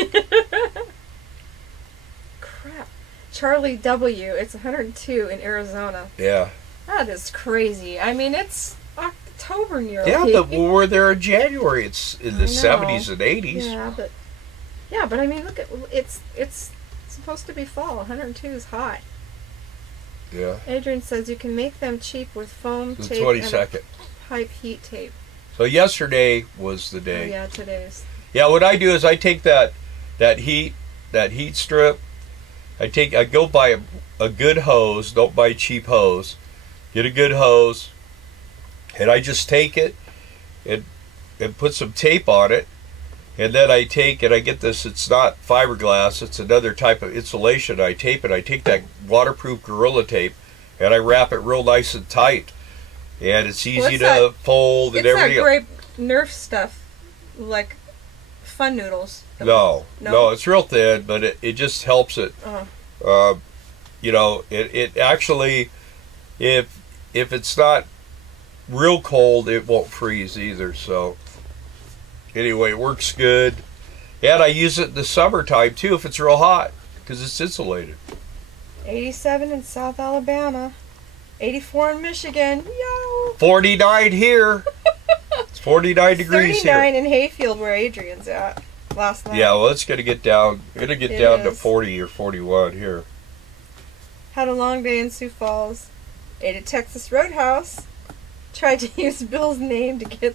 Crap. Charlie W. It's 102 in Arizona. Yeah. That is crazy. I mean, it's October nearly. Yeah, but we were there in January. It's in the 70s and 80s. Yeah, but I mean, look at it's supposed to be fall. 102 is hot. Yeah. Adrian says you can make them cheap with foam The tape 22nd. and pipe heat tape. So yesterday was the day. Oh, yeah, today's. Yeah, what I do is I take that heat strip. I go buy a good hose. Don't buy cheap hose. Get a good hose, and I just take it and put some tape on it, and then I get this. It's not fiberglass. It's another type of insulation. I tape it. I take that waterproof Gorilla tape, and I wrap it real nice and tight, and it's easy to fold and everything. It's that grape Nerf stuff, like Fun Noodles. No, it's real thin, but it just helps it. You know, it actually, if it's not real cold, it won't freeze either. So anyway, it works good, and I use it in the summertime too if it's real hot because it's insulated. 87 in South Alabama, 84 in Michigan. Yo. 49 here. It's 49 degrees 39 here. in Hayfield where Adrian's at last night. Yeah, well, it's gonna get down. It'll get down to 40 or 41 here. Had a long day in Sioux Falls. Ate at Texas Roadhouse. Tried to use Bill's name to get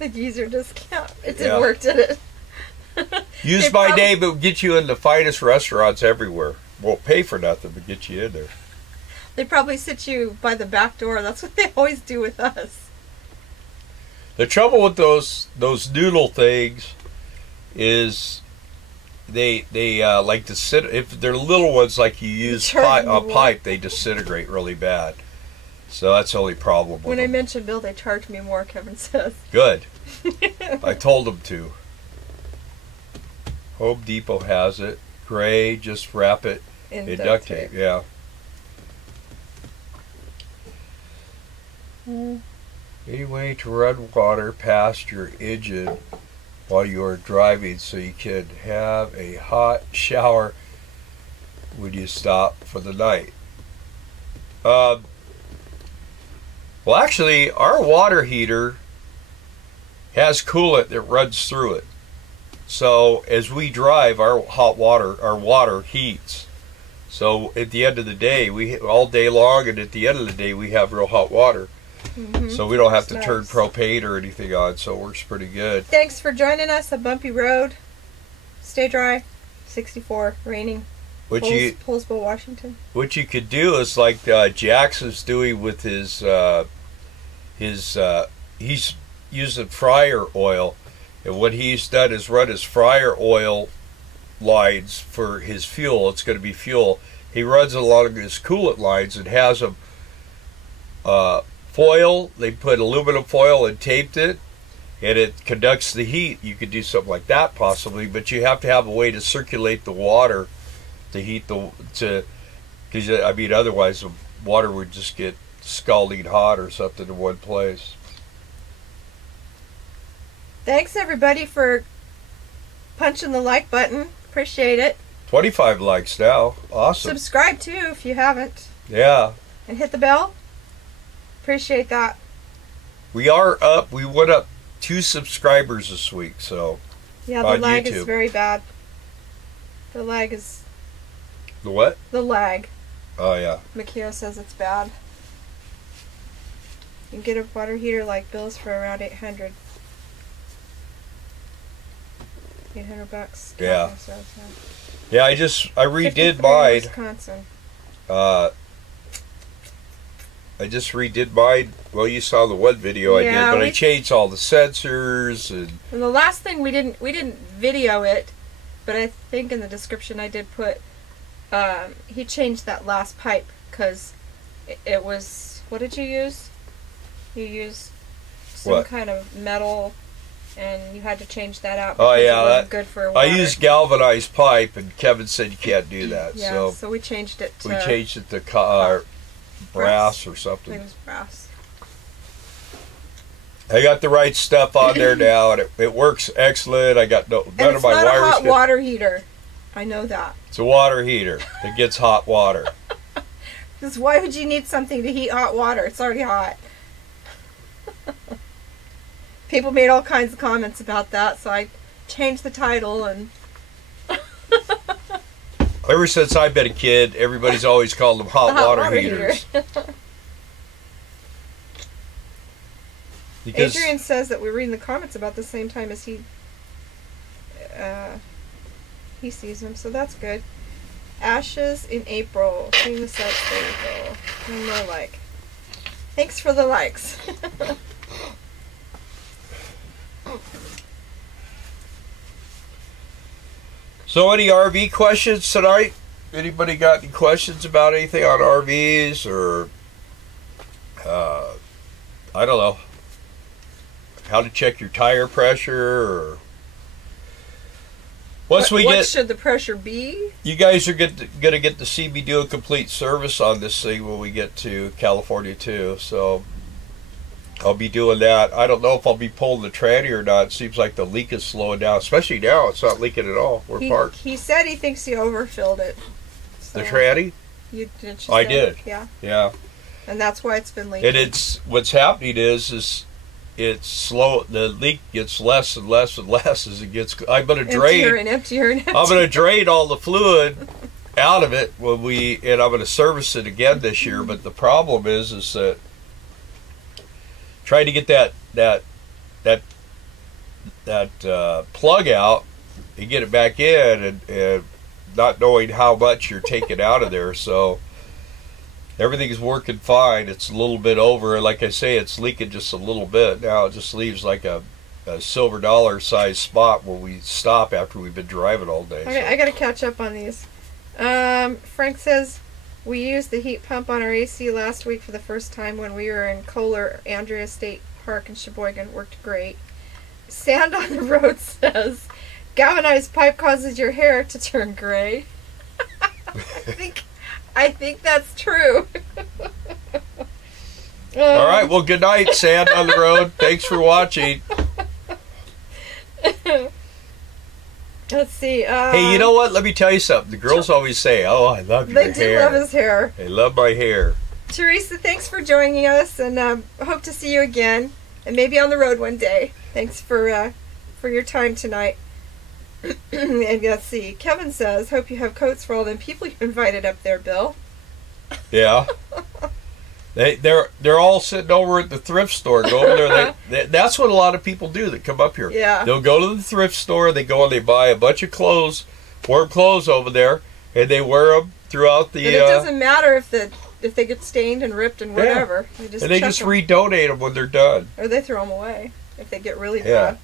the geezer discount. It didn't work, did it? Use my name, it will get you in the finest restaurants everywhere. Won't pay for nothing, but get you in there. They probably sit you by the back door. That's what they always do with us. The trouble with those noodle things is they like to sit. If they're little ones like you use a pipe, they disintegrate really bad. So that's the only problem with When them. I mentioned Bill, they charged me more, Kevin says. Good. I told them to. Home Depot has it. Gray, just wrap it in duct tape. Yeah. Any way to run water past your engine while you are driving so you can have a hot shower when you stop for the night? Well, actually, our water heater has coolant that runs through it. So as we drive, our water heats. So at the end of the day, all day long, and at the end of the day, we have real hot water. So we don't have to turn propane or anything on, so it works pretty good. Thanks for joining us. A bumpy road. Stay dry. 64, raining. Poulsbo, Washington. What you could do is like Jackson's doing with his he's using fryer oil, and what he's done is run his fryer oil lines for his fuel. It's going to be fuel. He runs along his coolant lines and has them foil. They put aluminum foil and taped it, and it conducts the heat. You could do something like that possibly, but you have to have a way to circulate the water to heat because I mean otherwise the water would just get scalding hot or something in one place. Thanks everybody for punching the like button. Appreciate it. 25 likes now. Awesome. Subscribe too if you haven't. Yeah. And hit the bell. Appreciate that. We are up. We went up 2 subscribers this week, so. Yeah, the lag is very bad. The lag is. The what? The lag. Oh yeah. Makio says it's bad. You can get a water heater like Bill's for around $800. $800. Yeah. So, Yeah, I redid 53, mine. Wisconsin. I just redid mine. Well, you saw the one video I did, but I changed all the sensors and the last thing we didn't video it, but I think in the description I did put he changed that last pipe because it was, what did you use? You used some kind of metal, and you had to change that out. Oh yeah, it wasn't good for water. I used galvanized pipe, and Kevin said you can't do that. Yeah, so we changed it to brass or something. I think it was brass. I got the right stuff on there now, and it works excellent. I got none of my wires. It's not a hot water heater. I know that. It's a water heater that gets hot water. Because why would you need something to heat hot water? It's already hot. People made all kinds of comments about that, so I changed the title. And ever since I've been a kid, everybody's always called them hot water heaters. Because Adrian says that we're reading the comments about the same time as he sees them, so that's good. Ashes in April. Seeing the sets, there you go. One more like. Thanks for the likes. So, any RV questions tonight? Anybody got any questions about anything on RVs or I don't know, how to check your tire pressure, or what should the pressure be? You guys are gonna get to see me do a complete service on this thing when we get to California too. So I'll be doing that. I don't know if I'll be pulling the tranny or not. It seems like the leak is slowing down, especially now. It's not leaking at all. We're parked. He said he thinks he overfilled it. So the tranny? I did. Yeah. Yeah. And that's why it's been leaking. And what's happening is it's slow. The leak gets less and less and less as it gets. I'm going to drain. Emptier. I'm going to drain all the fluid out of it and I'm going to service it again this year. But the problem is that trying to get that plug out and get it back in, and not knowing how much you're taking out of there. So everything's working fine. It's a little bit over. Like I say, it's leaking just a little bit. Now it just leaves like a silver dollar size spot where we stop after we've been driving all day. Okay, so I got to catch up on these. Frank says, we used the heat pump on our AC last week for the first time when we were in Kohler Andrea State Park in Sheboygan. Worked great. Sand on the Road says, galvanized pipe causes your hair to turn gray. I think that's true. All right, well, good night, Sand on the Road. Thanks for watching. Let's see. Hey, you know what? Let me tell you something. The girls always say, "Oh, I love your hair." They do love his hair. They love my hair. Teresa, thanks for joining us, and hope to see you again, and maybe on the road one day. Thanks for your time tonight. And let's see. Kevin says, "Hope you have coats for all them people you invited up there, Bill." Yeah. They're all sitting over at the thrift store. Go over there. That's what a lot of people do that come up here. Yeah. They'll go to the thrift store. They go and they buy a bunch of clothes, warm clothes over there, and they wear them throughout the. But it doesn't matter if they get stained and ripped and whatever. Yeah. They just redonate them when they're done. Or they throw them away if they get really bad.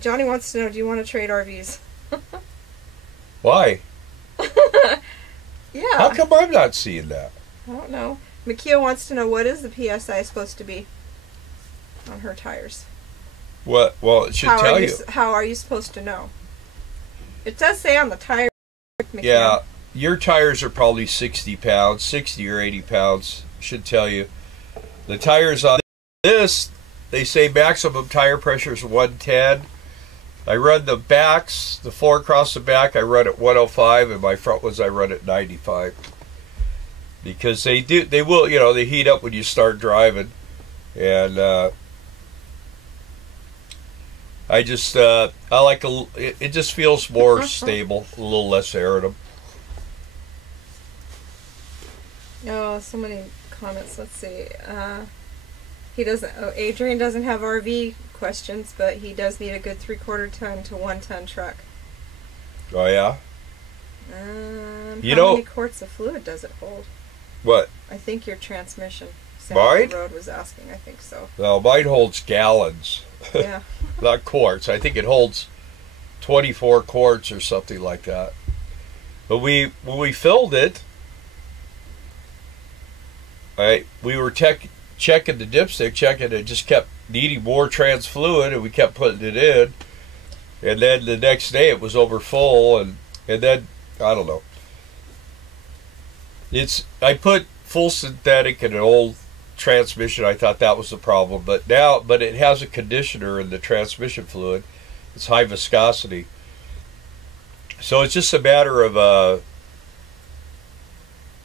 Johnny wants to know: do you want to trade RVs? Why? Yeah. How come I'm not seeing that? I don't know. Makia wants to know, what is the PSI supposed to be on her tires? What? Well, it should tell you. How are you supposed to know? It does say on the tire. Makia. Yeah, your tires are probably 60 pounds, 60 or 80 pounds. Should tell you. The tires on this, they say maximum tire pressure is 110. I run the backs, the four across the back, I run at 105, and my front ones I run at 95. Because they will, they heat up when you start driving. And I just, I like, it just feels more stable, a little less air in them. Oh, so many comments. Let's see. He doesn't. Oh, Adrian doesn't have RV questions, but he does need a good 3/4 ton to 1 ton truck. Oh yeah. How many quarts of fluid does it hold? What? I think your transmission. Mine? The road was asking. I think so. Well, mine holds gallons. Yeah. Not quarts. I think it holds 24 quarts or something like that. But when we filled it, we were checking the dipstick, it just kept needing more trans fluid, and we kept putting it in. And then the next day it was over full, and then I don't know. I put full synthetic in an old transmission. I thought that was the problem, but it has a conditioner in the transmission fluid. It's high viscosity, so it's just a matter of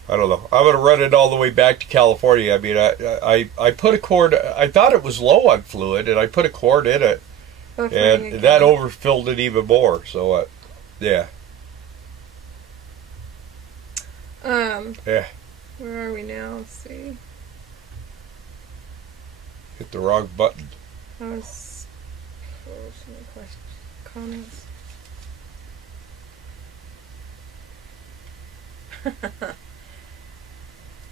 I don't know. I'm going to run it all the way back to California. I mean, I put a quart. I thought it was low on fluid, and I put a quart in it, and that overfilled it even more. So, yeah. Yeah. Where are we now? Let's see. Hit the wrong button. Some questions, comments.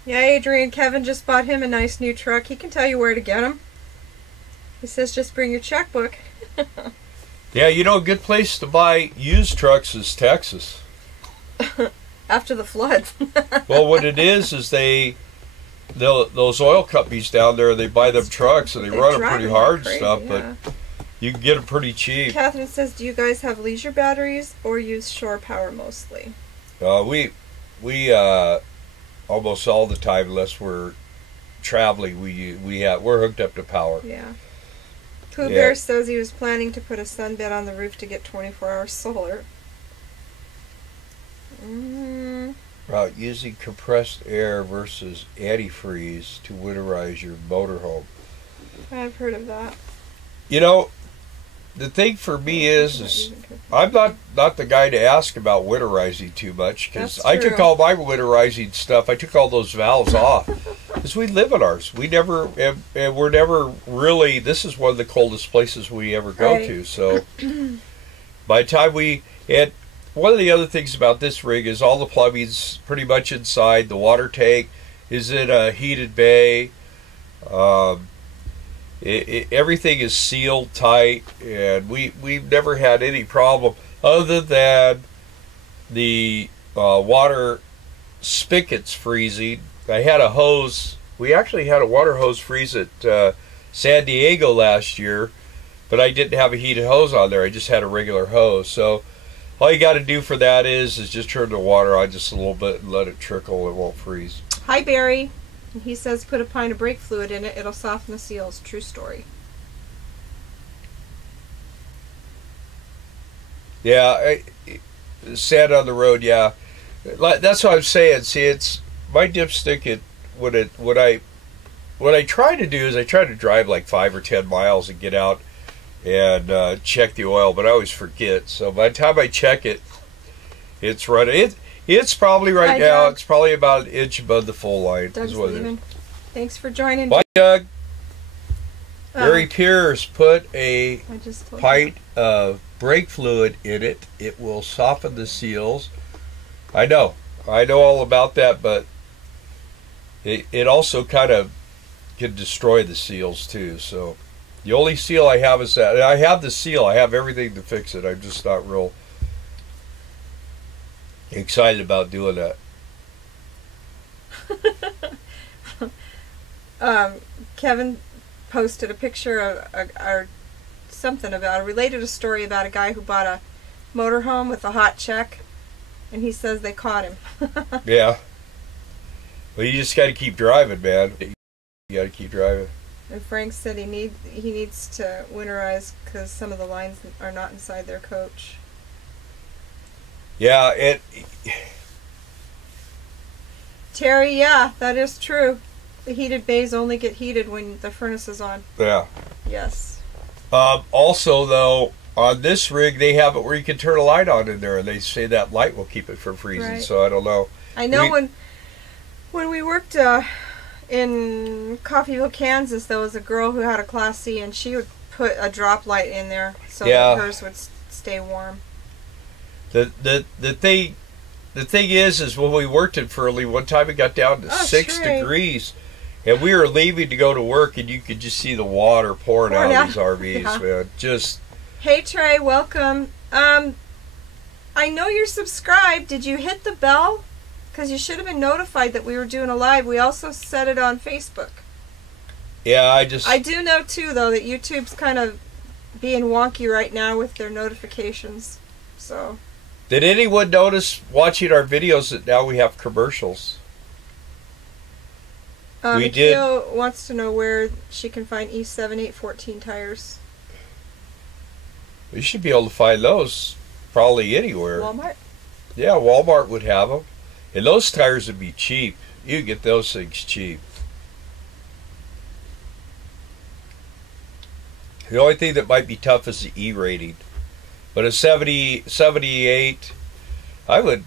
Yeah, Adrian, Kevin just bought him a nice new truck. He can tell you where to get them. He says just bring your checkbook. Yeah, a good place to buy used trucks is Texas. After the flood. Well, what it is those oil companies down there, they buy them trucks and they run them pretty hard and stuff, yeah. But you can get them pretty cheap. Catherine says, do you guys have leisure batteries or use shore power mostly? We almost all the time, unless we're traveling, we're hooked up to power. Yeah. Pooh Bear says he was planning to put a sunbed on the roof to get 24-hour solar. Using compressed air versus antifreeze to winterize your motorhome. I've heard of that. The thing for me is I'm not the guy to ask about winterizing too much, because I took all my winterizing stuff. I took all those valves off because we live in ours. We never and we're never really. This is one of the coldest places we ever go to. So by the time one of the other things about this rig is all the plumbing's pretty much inside. The water tank is in a heated bay. Everything is sealed tight, and we've never had any problem other than the water spigots freezing. I had a hose. We actually had a water hose freeze at San Diego last year, but I didn't have a heated hose on there. I just had a regular hose. So all you got to do for that is just turn the water on just a little bit and let it trickle. It won't freeze. Hi, Barry. He says put a pint of brake fluid in it. It'll soften the seals. True story. Yeah, sand on the road. Yeah, that's what I'm saying. See, it's my dipstick. What I try to do is I try to drive like 5 or 10 miles and get out and check the oil, but I always forget. So by the time I check it, it's running. It's probably now, Doug. it's probably about an inch above the full line. Doug's leaving. Thanks for joining. Bye, Doug. Barry Pierce put a pint of brake fluid in it. It will soften the seals. I know all about that, but it also kind of can destroy the seals too. So the only seal I have is that. I have the seal. I have everything to fix it. I'm just not real excited about doing that. Kevin posted a picture of related a story about a guy who bought a motorhome with a hot check, and he says they caught him. Yeah. Well, you just got to keep driving, man. You got to keep driving. And Frank said he needs to winterize because some of the lines are not inside their coach. Yeah, Terry, yeah, that is true. The heated bays only get heated when the furnace is on. Yeah. Yes. Also, though, on this rig, they have it where you can turn a light on in there, and they say that light will keep it from freezing. Right. So I don't know. I know when we worked in Coffeyville, Kansas, there was a girl who had a Class C, and she would put a drop light in there so that hers would stay warm. The thing is when we worked in Furley, one time it got down to 6 degrees, and we were leaving to go to work, and you could just see the water pouring out of these RVs, man. Just. Hey Trey, welcome. I know you're subscribed. Did you hit the bell? Because you should have been notified that we were doing a live. We also set it on Facebook. Yeah, I do know too, though, that YouTube's kind of being wonky right now with their notifications. So. Did anyone notice watching our videos that now we have commercials? We did. Wants to know where she can find E7814 tires. You should be able to find those probably anywhere. Walmart? Yeah, Walmart would have them. And those tires would be cheap. You could get those things cheap. The only thing that might be tough is the E rating. But a 70, 78, I would,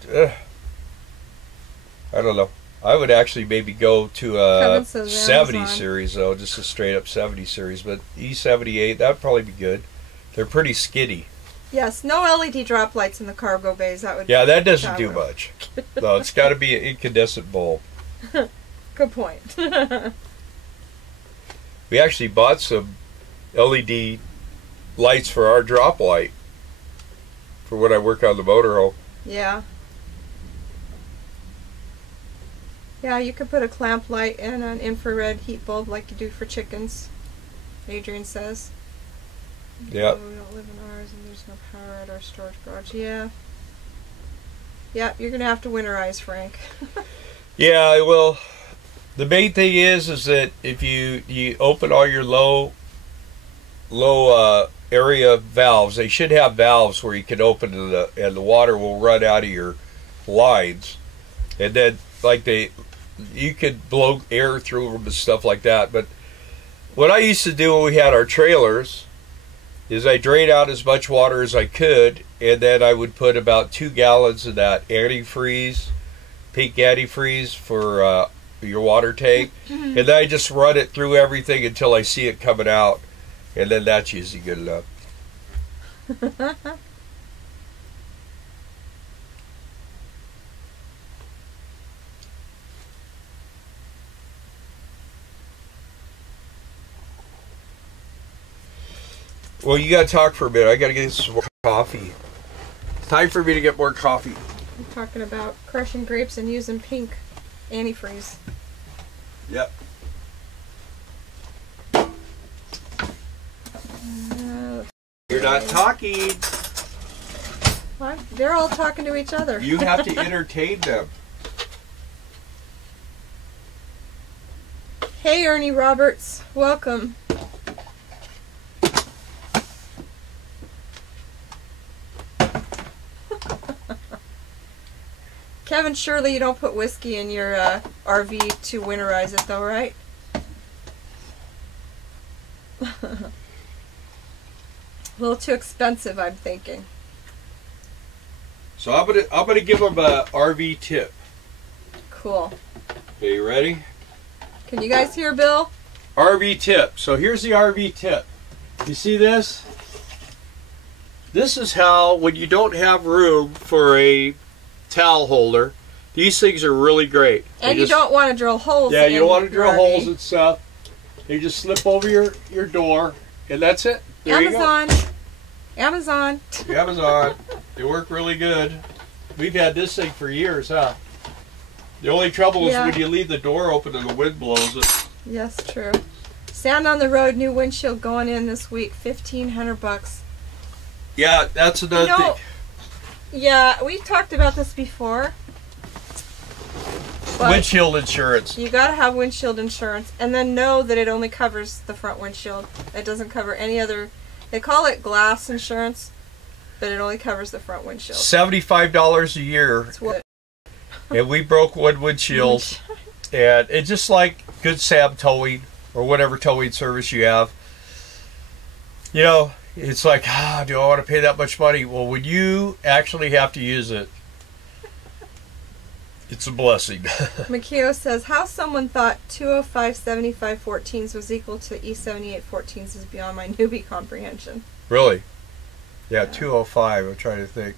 I don't know. I would actually maybe go to a 70 series, though, just a straight up 70 series. But E78, that would probably be good. They're pretty skiddy. Yes, no LED drop lights in the cargo bays. That would. Yeah, that doesn't do much. No, it's got to be an incandescent bulb. Good point. We actually bought some LED lights for our drop light for when I work on the motorhome. Yeah. Yeah, you could put a clamp light and an infrared heat bulb like you do for chickens, Adrian says. Yeah. We don't live in ours and there's no power at our storage garage. Yeah. Yeah, you're going to have to winterize, Frank. Yeah, well, the main thing is that if you open all your low area valves, they should have valves where you can open and the water will run out of your lines. And then you could blow air through them and stuff like that. But what I used to do when we had our trailers is I drained out as much water as I could, and then I would put about 2 gallons of that antifreeze, pink antifreeze for your water tank, and then I just run it through everything until I see it coming out, and then that's usually good enough. Well, you got to talk for a minute. I got to get some more coffee. It's time for me to get more coffee. I'm talking about crushing grapes and using pink antifreeze. Yep. You're not talking. What? They're all talking to each other. You have to entertain them. Hey, Ernie Roberts. Welcome. Kevin, surely you don't put whiskey in your RV to winterize it, though, right? A little too expensive, I'm thinking. So I'm gonna give them a RV tip. Cool. Okay, you ready? Can you guys hear Bill? RV tip. So here's the RV tip. You see this? This is how, when you don't have room for a towel holder, these things are really great. And you don't want to drill holes. Yeah, you don't want to drill holes and stuff. You just slip over your door, and that's it. There Amazon. You go. Amazon. Amazon. They work really good. We've had this thing for years, huh? The only trouble is when you leave the door open and the wind blows it. Yes, true. Stand on the road, new windshield going in this week, $1,500. Yeah, that's another thing. Yeah, we've talked about this before. Windshield insurance. You gotta have windshield insurance, and then know that it only covers the front windshield. It doesn't cover any other. They call it glass insurance, but it only covers the front windshield. $75 a year. And we broke one windshield, and it's just like Good Sam Towing or whatever towing service you have. You know, it's like, do I want to pay that much money? Well, when you actually have to use it, It's a blessing. Makio says, how someone thought 205 75 14s was equal to E78 14s is beyond my newbie comprehension. Really? Yeah, 205. I'm trying to think.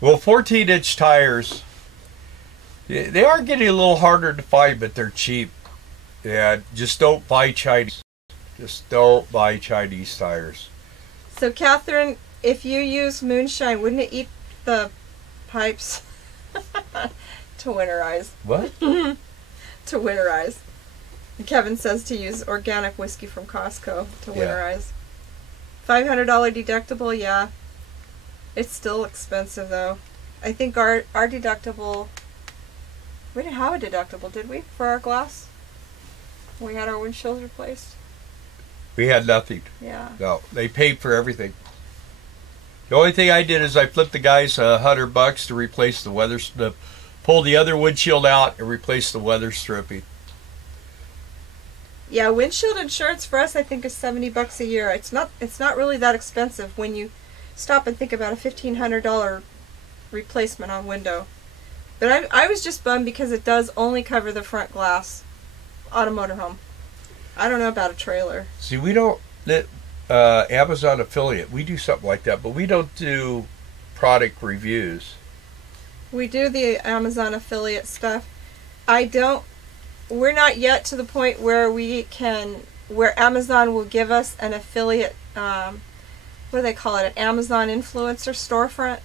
Well, 14-inch tires, they are getting a little harder to find, but they're cheap. Yeah, just don't buy Chinese. Just don't buy Chinese tires. So, Catherine, if you use moonshine, wouldn't it eat the pipes? To winterize. What? To winterize. And Kevin says to use organic whiskey from Costco to winterize. $500 deductible, yeah. It's still expensive, though. I think our deductible... We didn't have a deductible, did we, for our glass? When we had our windshields replaced? We had nothing. Yeah. No, they paid for everything. The only thing I did is I flipped the guys $100 to replace the weather, pull the other windshield out and replace the weather stripping. Yeah, windshield insurance for us I think is $70 a year. It's not really that expensive when you stop and think about a $1,500 replacement on window. But I was just bummed because it does only cover the front glass on a motorhome. I don't know about a trailer. See, we don't, Amazon affiliate, we do something like that, but we don't do product reviews. We do the Amazon affiliate stuff. We're not yet to the point where where Amazon will give us an affiliate, what do they call it, an Amazon influencer storefront,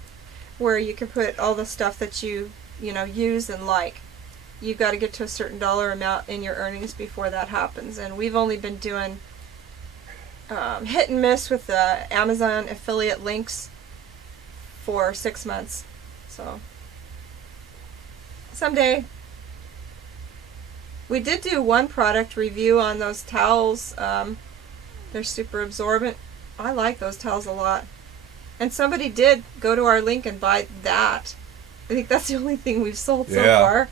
where you can put all the stuff that you use and like. You've got to get to a certain dollar amount in your earnings before that happens. And we've only been doing hit and miss with the Amazon affiliate links for 6 months. So someday. We did do one product review on those towels. They're super absorbent. I like those towels a lot. And somebody did go to our link and buy that. I think that's the only thing we've sold so far.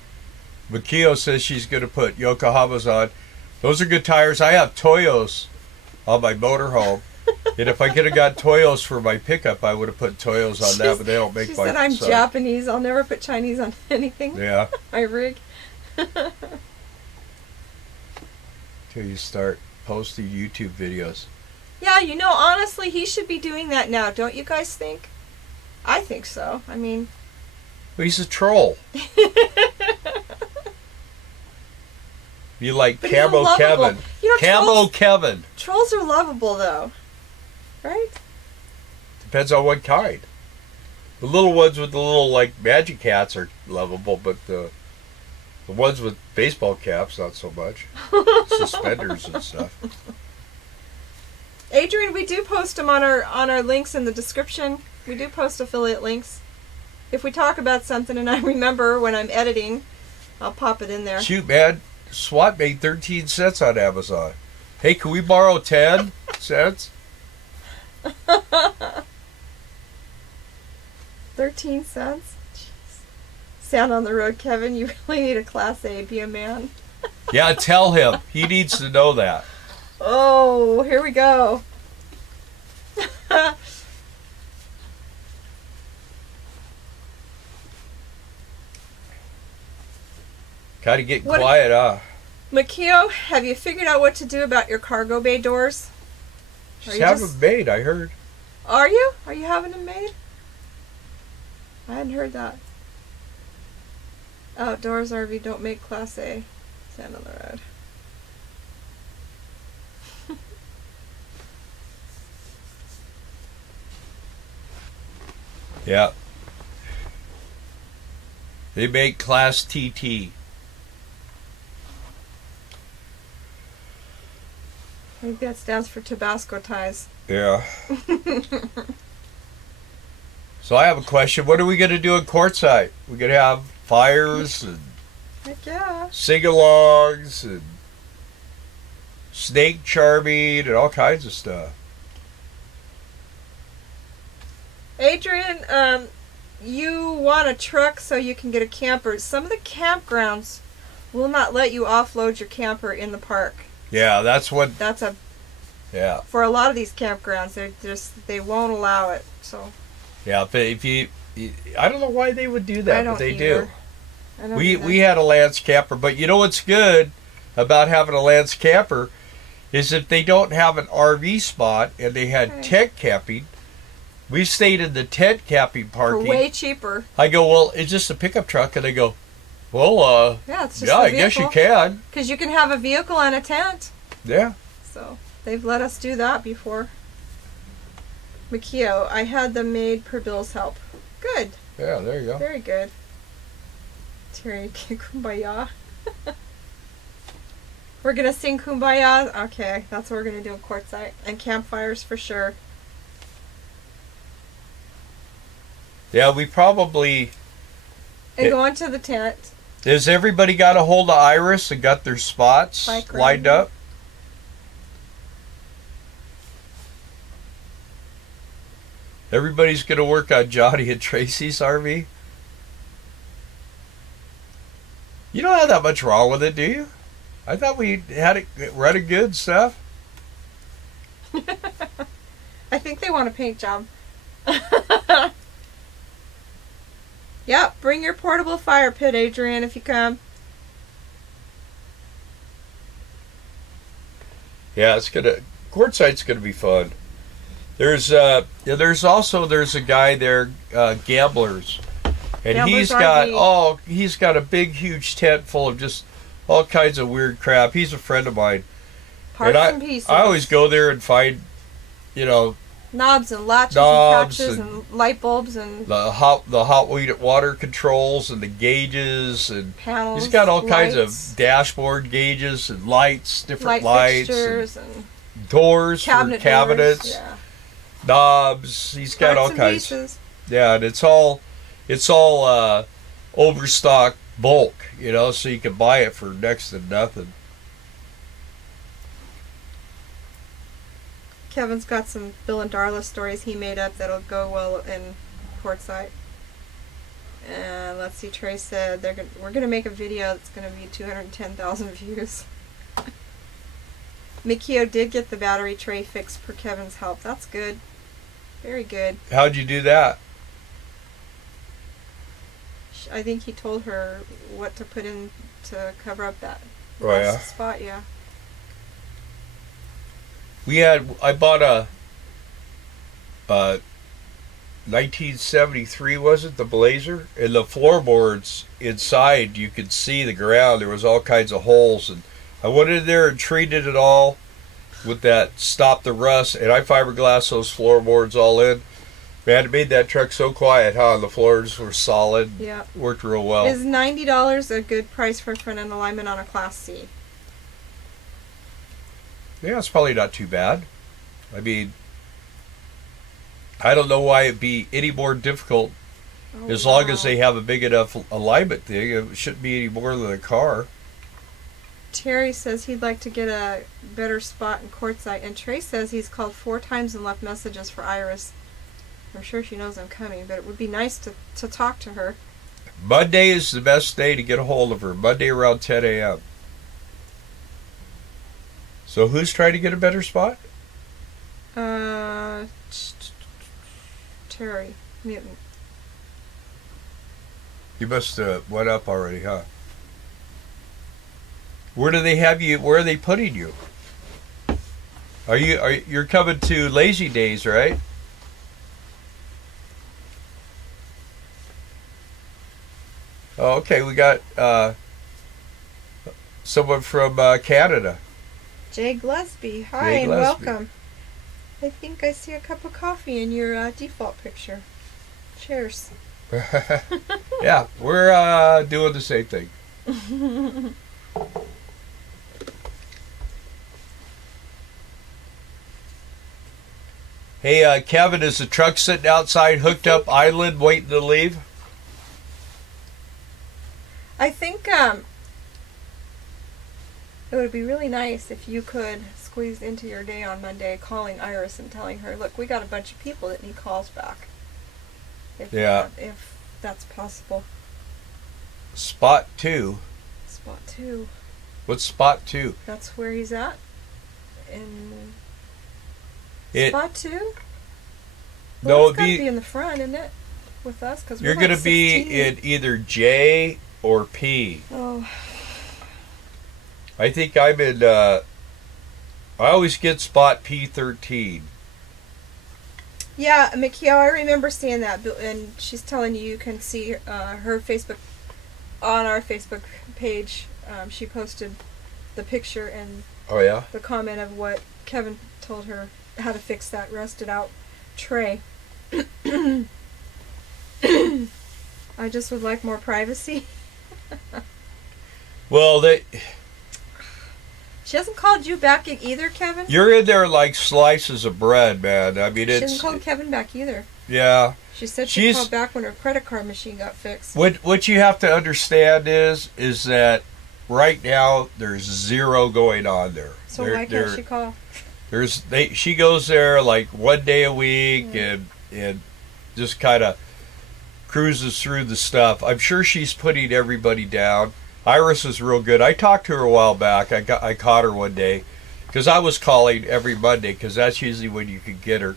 Makio says she's going to put Yokohamas on. Those are good tires. I have Toyos on my motorhome. And if I could have got Toyos for my pickup, I would have put Toyos on that, but they don't make my... She said, I'm Japanese. I'll never put Chinese on anything. Yeah. My rig. Till you start posting YouTube videos. Yeah, honestly, he should be doing that now. Don't you guys think? I think so. I mean... Well, he's a troll. You like but Camo Kevin. Camo Kevin. Trolls are lovable, though. Right? Depends on what kind. The little ones with the little, magic hats are lovable, but the ones with baseball caps, not so much. Suspenders and stuff. Adrian, we do post them on our links in the description. We do post affiliate links. If we talk about something and I remember when I'm editing, I'll pop it in there. Shoot, man. SWAT made 13 cents on Amazon. Hey, can we borrow 10 cents? 13 cents? Jeez. Sound on the road, Kevin. You really need a Class A. Be a man. Yeah, tell him. He needs to know that. Oh, here we go. Kind of getting quiet, huh? Makio, have you figured out what to do about your cargo bay doors? Just have them made, I heard. Are you? Are you having them made? I hadn't heard that. Outdoors RV don't make Class A. Stand on the road. Yeah. They make Class TT. I think that stands for Tabasco ties. Yeah. So I have a question. What are we going to do in Quartzsite? We're going to have fires and sing-alongs and snake charming and all kinds of stuff. Adrian, you want a truck so you can get a camper. Some of the campgrounds will not let you offload your camper in the park. Yeah, that's what... Yeah. For a lot of these campgrounds, they won't allow it. So. Yeah, if you I don't know why they would do that, but they do. I don't We either. we had a Lance camper, but you know what's good about having a Lance camper is if they don't have an RV spot and they had tent camping. We stayed in the tent camping For parking. way cheaper. I go, well, it's just a pickup truck, and they go, well, Yeah, it's just yeah, a I guess you vehicle. can. Because you can have a vehicle and a tent. Yeah. So they've let us do that before. Makio, I had them made per Bill's help. Good. Yeah, there you go. Very good. Terry, Kumbaya. We're going to sing Kumbaya? Okay, that's what we're going to do in Quartzsite. And campfires for sure. Yeah, we probably... And go into the tent. Has everybody got a hold of Iris and got their spots Bike lined riding. up? Everybody's going to work on Johnny and Tracy's RV? You don't have that much wrong with it, do you? I thought we had it running good stuff. I think they want a paint job. Yep, bring your portable fire pit, Adrian, if you come. Yeah, Quartzsite's gonna be fun. There's a guy there, Gamblers, and Gamblers he's got a big huge tent full of just all kinds of weird crap. He's a friend of mine. Parts and and pieces. I always go there and find, knobs and latches Knobs and catches and light bulbs and the hot water controls and the gauges, and panels. he's got all kinds lights, of dashboard gauges and lights, different light lights, and fixtures and doors for cabinets, doors. Yeah. knobs. He's got Parts all and kinds. pieces. Yeah, and it's all overstock bulk, so you can buy it for next to nothing. Kevin's got some Bill and Darla stories he made up that'll go well in Quartzsite. And let's see, Trey said we're gonna make a video that's gonna be 210,000 views. Mikio did get the battery tray fixed per Kevin's help. That's good. Very good. How'd you do that? I think he told her what to put in to cover up that Oh, yeah. spot. Yeah. I bought a 1973, was it, the Blazer? And the floorboards inside, you could see the ground. There was all kinds of holes, and I went in there and treated it all with that Stop the Rust, and I fiberglassed those floorboards all in. Man, it made that truck so quiet, huh? The floors were solid. Yeah. Worked real well. Is $90 a good price for front end alignment on a Class C? Yeah, it's probably not too bad. I mean, I don't know why it'd be any more difficult. Oh, As long as they have a big enough alignment thing, it shouldn't be any more than a car. Terry says he'd like to get a better spot in Quartzsite, and Trey says he's called 4 times and left messages for Iris. I'm sure she knows I'm coming, but it would be nice to talk to her. Monday is the best day to get a hold of her. Monday around 10 a.m. So who's trying to get a better spot? Terry Newton. You must have went up already, huh? Where do they have you? Where are they putting you? You're coming to Lazy Days, right? Oh, okay. We got someone from Canada. Jay Gillespie. Hi Jay and Gillespie. welcome. I think I see a cup of coffee in your default picture. Cheers. Yeah, we're doing the same thing. Hey, Kevin, is the truck sitting outside, hooked up, idling, waiting to leave? I think it would be really nice if you could squeeze into your day on Monday calling Iris and telling her, look, we got a bunch of people that need calls back. If that's possible. Spot 2. Spot 2. What's spot 2? That's where he's at. In It, spot 2? no, Well, it'd it's got to be, be in the front, isn't it? With us, because you're going to be in either J or P? Oh. I think I'm in, I always get spot P13. Yeah, Mikhail, I remember seeing that, and she's telling you can see her Facebook, on our Facebook page. She posted the picture and Oh, yeah? the comment of what Kevin told her how to fix that rusted out tray. I just would like more privacy. Well, She hasn't called you back either, Kevin? you're in there like slices of bread, man. I mean, She it's... hasn't called Kevin back either. Yeah. She said she'd call back when her credit card machine got fixed. What you have to understand is that right now there's zero going on there. So why can't she call? She goes there like one day a week and just kind of cruises through the stuff. I'm sure she's putting everybody down. Iris is real good. I talked to her a while back. I caught her one day because I was calling every Monday because that's usually when you could get her.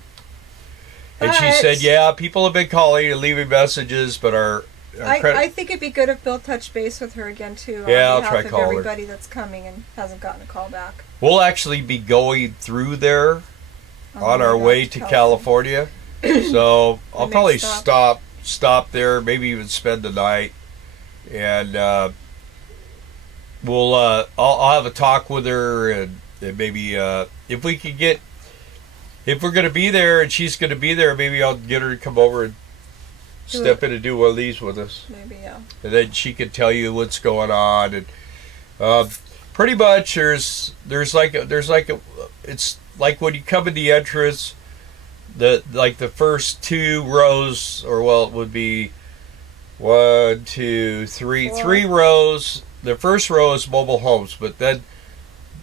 And she said, yeah, people have been calling and leaving messages, but our credit... I think it'd be good if Bill touched base with her again, too. Yeah, on I'll try behalf of calling her. everybody that's coming and hasn't gotten a call back. We'll actually be going through there on our way to California. So I'll probably stop there, maybe even spend the night. And I'll have a talk with her and maybe if we can get... If we're going to be there and she's going to be there, maybe I'll get her to come over and step in and do one of these with us. Maybe, yeah. And then she can tell you what's going on. And pretty much there's like it's like when you come in the entrance, the first two rows, or well, it would be 1, 2, 3, 3 rows. The first row is mobile homes, but then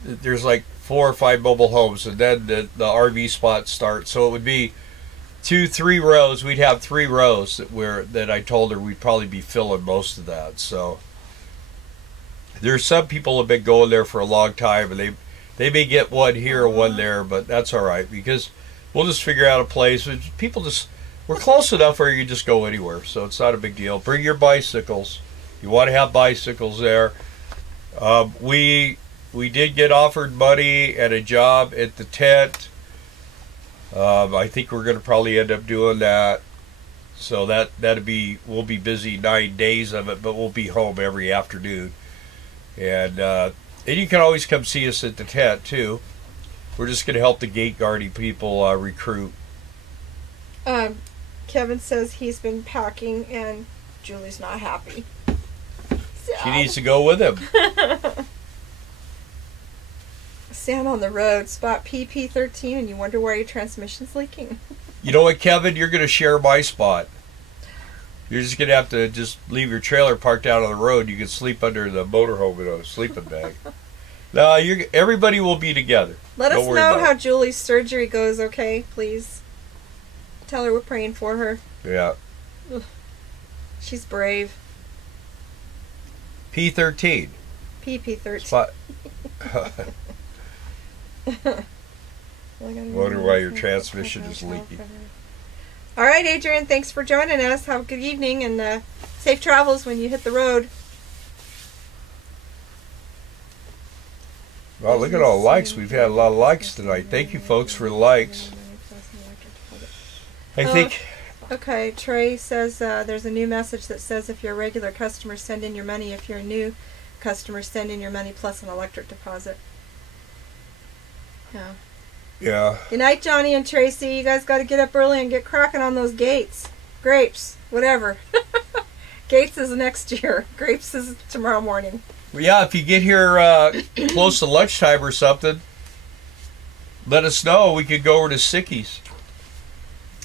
there's like 4 or 5 mobile homes, and then the RV spots start. So it would be 2, 3 rows. We'd have 3 rows that I told her we'd probably be filling most of that. So there's some people have been going there for a long time, and they may get one here or one there, but that's all right because we'll just figure out a place. We're close enough where you can just go anywhere, so it's not a big deal. Bring your bicycles. You want to have bicycles there. We did get offered money and a job at the tent. I think we're going to probably end up doing that. So we'll be busy 9 days of it, but we'll be home every afternoon. And you can always come see us at the tent too. We're just going to help the gate guarding people recruit. Kevin says he's been packing and Julie's not happy. She needs to go with him. Stand on the road, spot PP13, and you wonder why your transmission's leaking. You know what, Kevin? You're going to share my spot. You're just going to have to just leave your trailer parked out on the road. You can sleep under the motorhome in a sleeping bag. No, everybody will be together. Let us know how Julie's surgery goes, okay? Please. Tell her we're praying for her. Yeah. Ugh. She's brave. P13. PP13. Spot. Wonder why your transmission is leaking. All right, Adrian, thanks for joining us. Have a good evening and safe travels when you hit the road. Well, look at all the likes. We've had a lot of likes tonight. Thank you, folks, for the likes. I think... Okay, Trey says there's a new message that says if you're a regular customer, send in your money. If you're a new customer, send in your money plus an electric deposit. Yeah. Yeah. Good night, Johnny and Tracy. You guys got to get up early and get cracking on those gates. Grapes, whatever. Gates is next year. Grapes is tomorrow morning. Well, yeah, if you get here close to lunchtime or something, let us know. We could go over to Sicky's.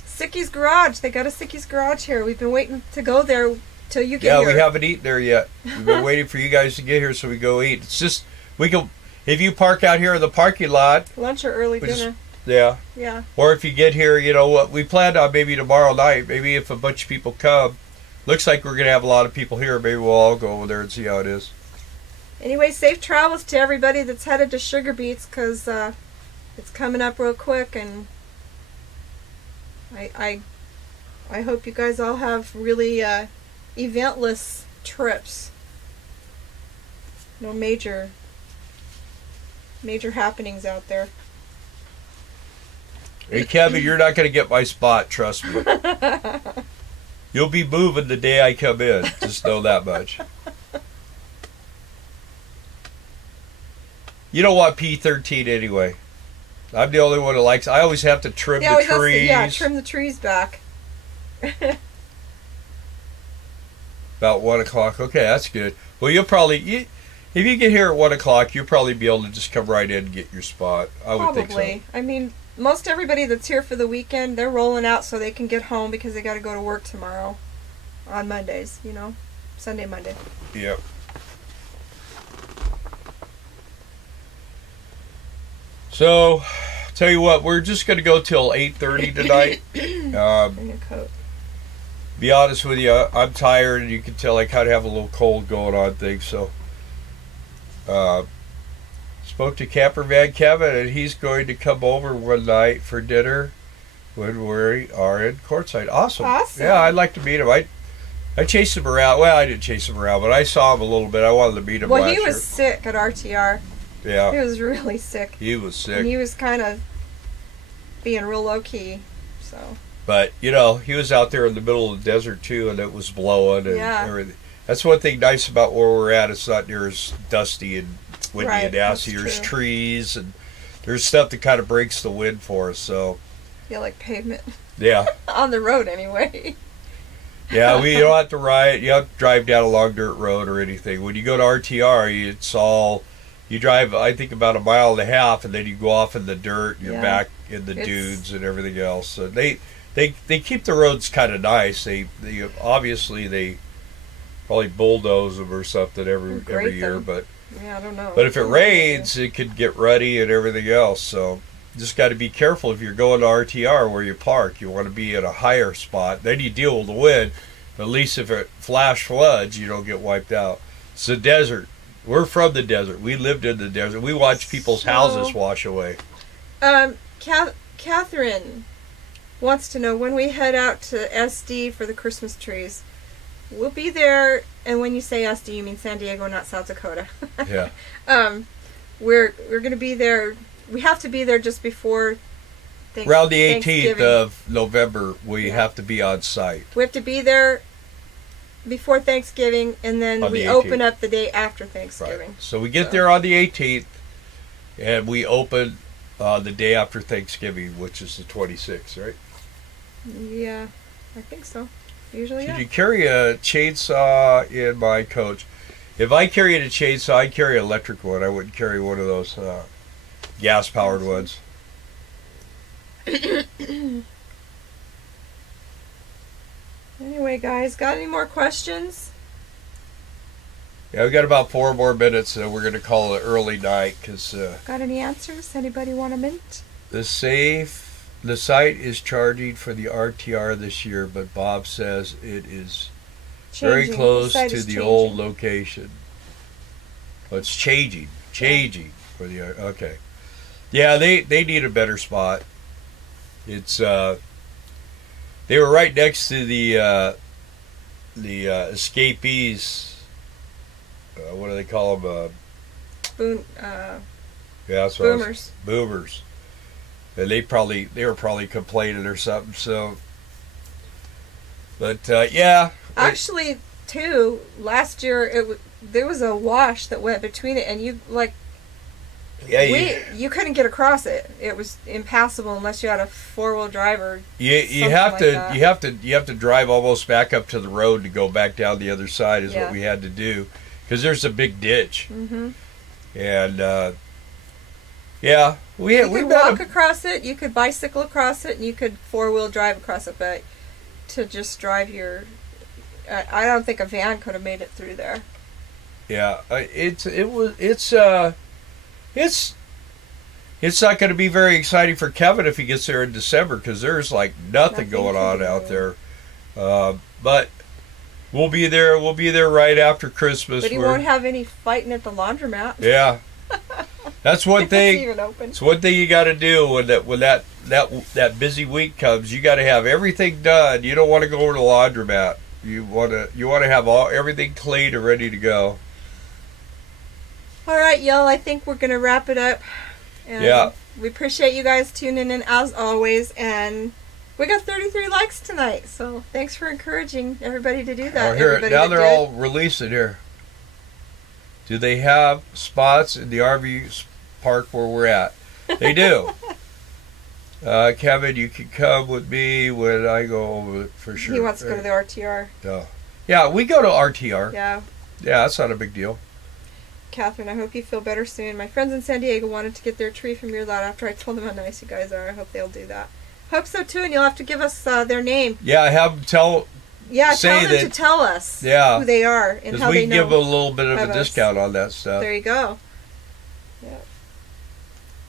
Sicky's Garage. They got a Sicky's Garage here. We've been waiting to go there till you get here. Yeah, we haven't eaten there yet. We've been waiting for you guys to get here so we go eat. It's just, we can, if you park out here in the parking lot. Lunch or early dinner. Yeah. Yeah. Or if you get here, you know what, we planned on maybe tomorrow night, maybe if a bunch of people come. Looks like we're going to have a lot of people here. Maybe we'll all go over there and see how it is. Anyway, safe travels to everybody that's headed to Sugar Beets because it's coming up real quick, and I hope you guys all have really eventless trips. no major happenings out there. Hey, Kevin, you're not going to get my spot, trust me. You'll be moving the day I come in. Just know that much. You don't want P13 anyway. I'm the only one who likes. I always have to trim the trees. Trim the trees back. About 1 o'clock. Okay, that's good. Well, you'll probably, if you get here at 1 o'clock, you'll probably be able to just come right in and get your spot. I would think so. I mean, most everybody that's here for the weekend, they're rolling out so they can get home because they got to go to work tomorrow on Mondays, you know, Sunday, Monday. Yep. So, tell you what, we're just going to go till 8:30 tonight. Bring a coat. Be honest with you, I'm tired, and you can tell I kind of have a little cold going on things. So, spoke to Camperman Kevin, and he's going to come over one night for dinner when we are in Courtside. Awesome. Yeah, I'd like to meet him. I chased him around. Well, I didn't chase him around, but I saw him a little bit. I wanted to meet him last year. Well, he was sick at RTR. Yeah. He was really sick. He was sick. And he was kind of being real low-key, so. But, you know, he was out there in the middle of the desert, too, and it was blowing and everything. That's one thing nice about where we're at. It's not near as dusty and windy and nasty. There's trees, and there's stuff that kind of breaks the wind for us, so. Yeah, like pavement. Yeah. On the road, anyway. Yeah, you don't have to ride. You don't have to drive down a long dirt road or anything. When you go to RTR, it's all... You drive, I think, about 1.5 miles, and then you go off in the dirt. You're back in the dunes and everything else. So they keep the roads kind of nice. They obviously probably bulldoze them or something every year. But yeah, I don't know. But if it rains, it could get ruddy and everything else. So just got to be careful if you're going to RTR where you park. You want to be at a higher spot. Then you deal with the wind. At least if it flash floods, you don't get wiped out. It's the desert. We're from the desert. We lived in the desert. We watched people's houses wash away. Catherine wants to know when we head out to SD for the Christmas trees. We'll be there, and when you say SD, you mean San Diego, not South Dakota. Yeah. We're going to be there. We have to be there just before around the 18th of November. We have to be on site. We have to be there before Thanksgiving, and then we open up the day after Thanksgiving. Right. So we get there on the 18th, and we open the day after Thanksgiving, which is the 26th, right? Yeah, I think so. Usually, Should you carry a chainsaw in my coach? If I carried a chainsaw, I'd carry an electric one. I wouldn't carry one of those gas-powered ones. Anyway, guys, got any more questions? Yeah, we got about 4 more minutes, so we're going to call it early night. Got any answers? Anybody want a mint? The site is charging for the RTR this year, but Bob says it is very close to the old location. Well, it's changing for the okay. Yeah, they need a better spot. It's they were right next to the escapees. What do they call them? Yeah, that's boomers. Boomers. And they were probably complaining or something. So, but yeah. Actually, too, last year there was a wash that went between it, and you couldn't get across it. It was impassable unless you had a 4-wheel drive or you have to drive almost back up to the road to go back down the other side is what we had to do, because there's a big ditch. Mm-hmm. And you could walk across it, you could bicycle across it, and you could 4-wheel drive across it. But to just drive I don't think a van could have made it through there. Yeah, it's not going to be very exciting for Kevin if he gets there in December, because there's like nothing going on out there. But we'll be there. We'll be there right after Christmas. But he won't have any fighting at the laundromat. Yeah, that's one thing. Even open. It's one thing you got to do when that busy week comes. You got to have everything done. You don't want to go over to the laundromat. You want to have everything clean and ready to go. All right, y'all. I think we're gonna wrap it up. And Yeah. we appreciate you guys tuning in as always, and we got 33 likes tonight. So thanks for encouraging everybody to do that. Oh, here, Everybody now that they're did. all releasing here. Do they have spots in the RV park where we're at? They do. Kevin, you can come with me when I go over it for sure. He wants to go to the RTR. Yeah, we go to RTR. Yeah. Yeah, that's not a big deal. Catherine, I hope you feel better soon. My friends in San Diego wanted to get their tree from your lot after I told them how nice you guys are. I hope they'll do that. Hope so too, and you'll have to give us their name. Yeah, have them tell. Yeah, say tell them that, to tell us yeah, who they are and because how we they can know. give them a little bit of of a us. discount on that stuff. There you go. Yep.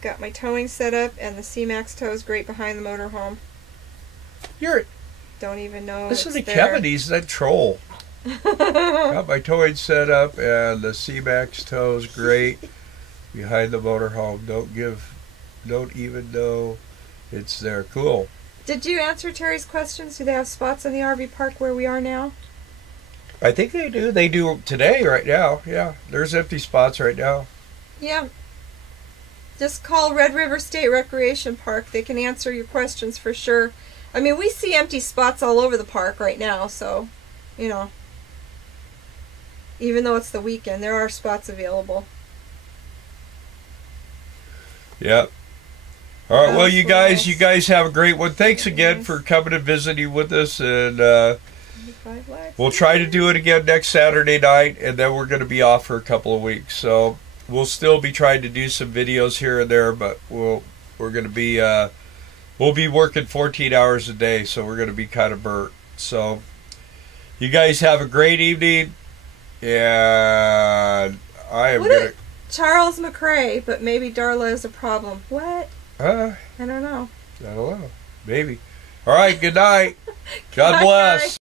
Got my towing set up, and the C-Max tow is great behind the motorhome. Don't even know. Listen to it's Kevin, he's that troll. Got my towing set up, and the C-Max tow is great behind the motorhome. Don't even know it's there. Cool. Did you answer Terry's questions? Do they have spots in the RV park where we are now? I think they do. They do today, right now. Yeah, there's empty spots right now. Yeah. Just call Red River State Recreation Park. They can answer your questions for sure. I mean, we see empty spots all over the park right now, so, you know. Even though it's the weekend, there are spots available. Yep. All right, well, you Absolutely. guys have a great one. Thanks again for coming and visiting with us, and we'll try to do it again next Saturday night, and then we're going to be off for a couple of weeks. So we'll still be trying to do some videos here and there, but we're going to be we'll be working 14 hours a day, so we're going to be kind of burnt. So you guys have a great evening, and I am going to... Charles McRae, but maybe Darla is a problem. What? I don't know. I don't know. Maybe. All right, good night. God bless. Guys.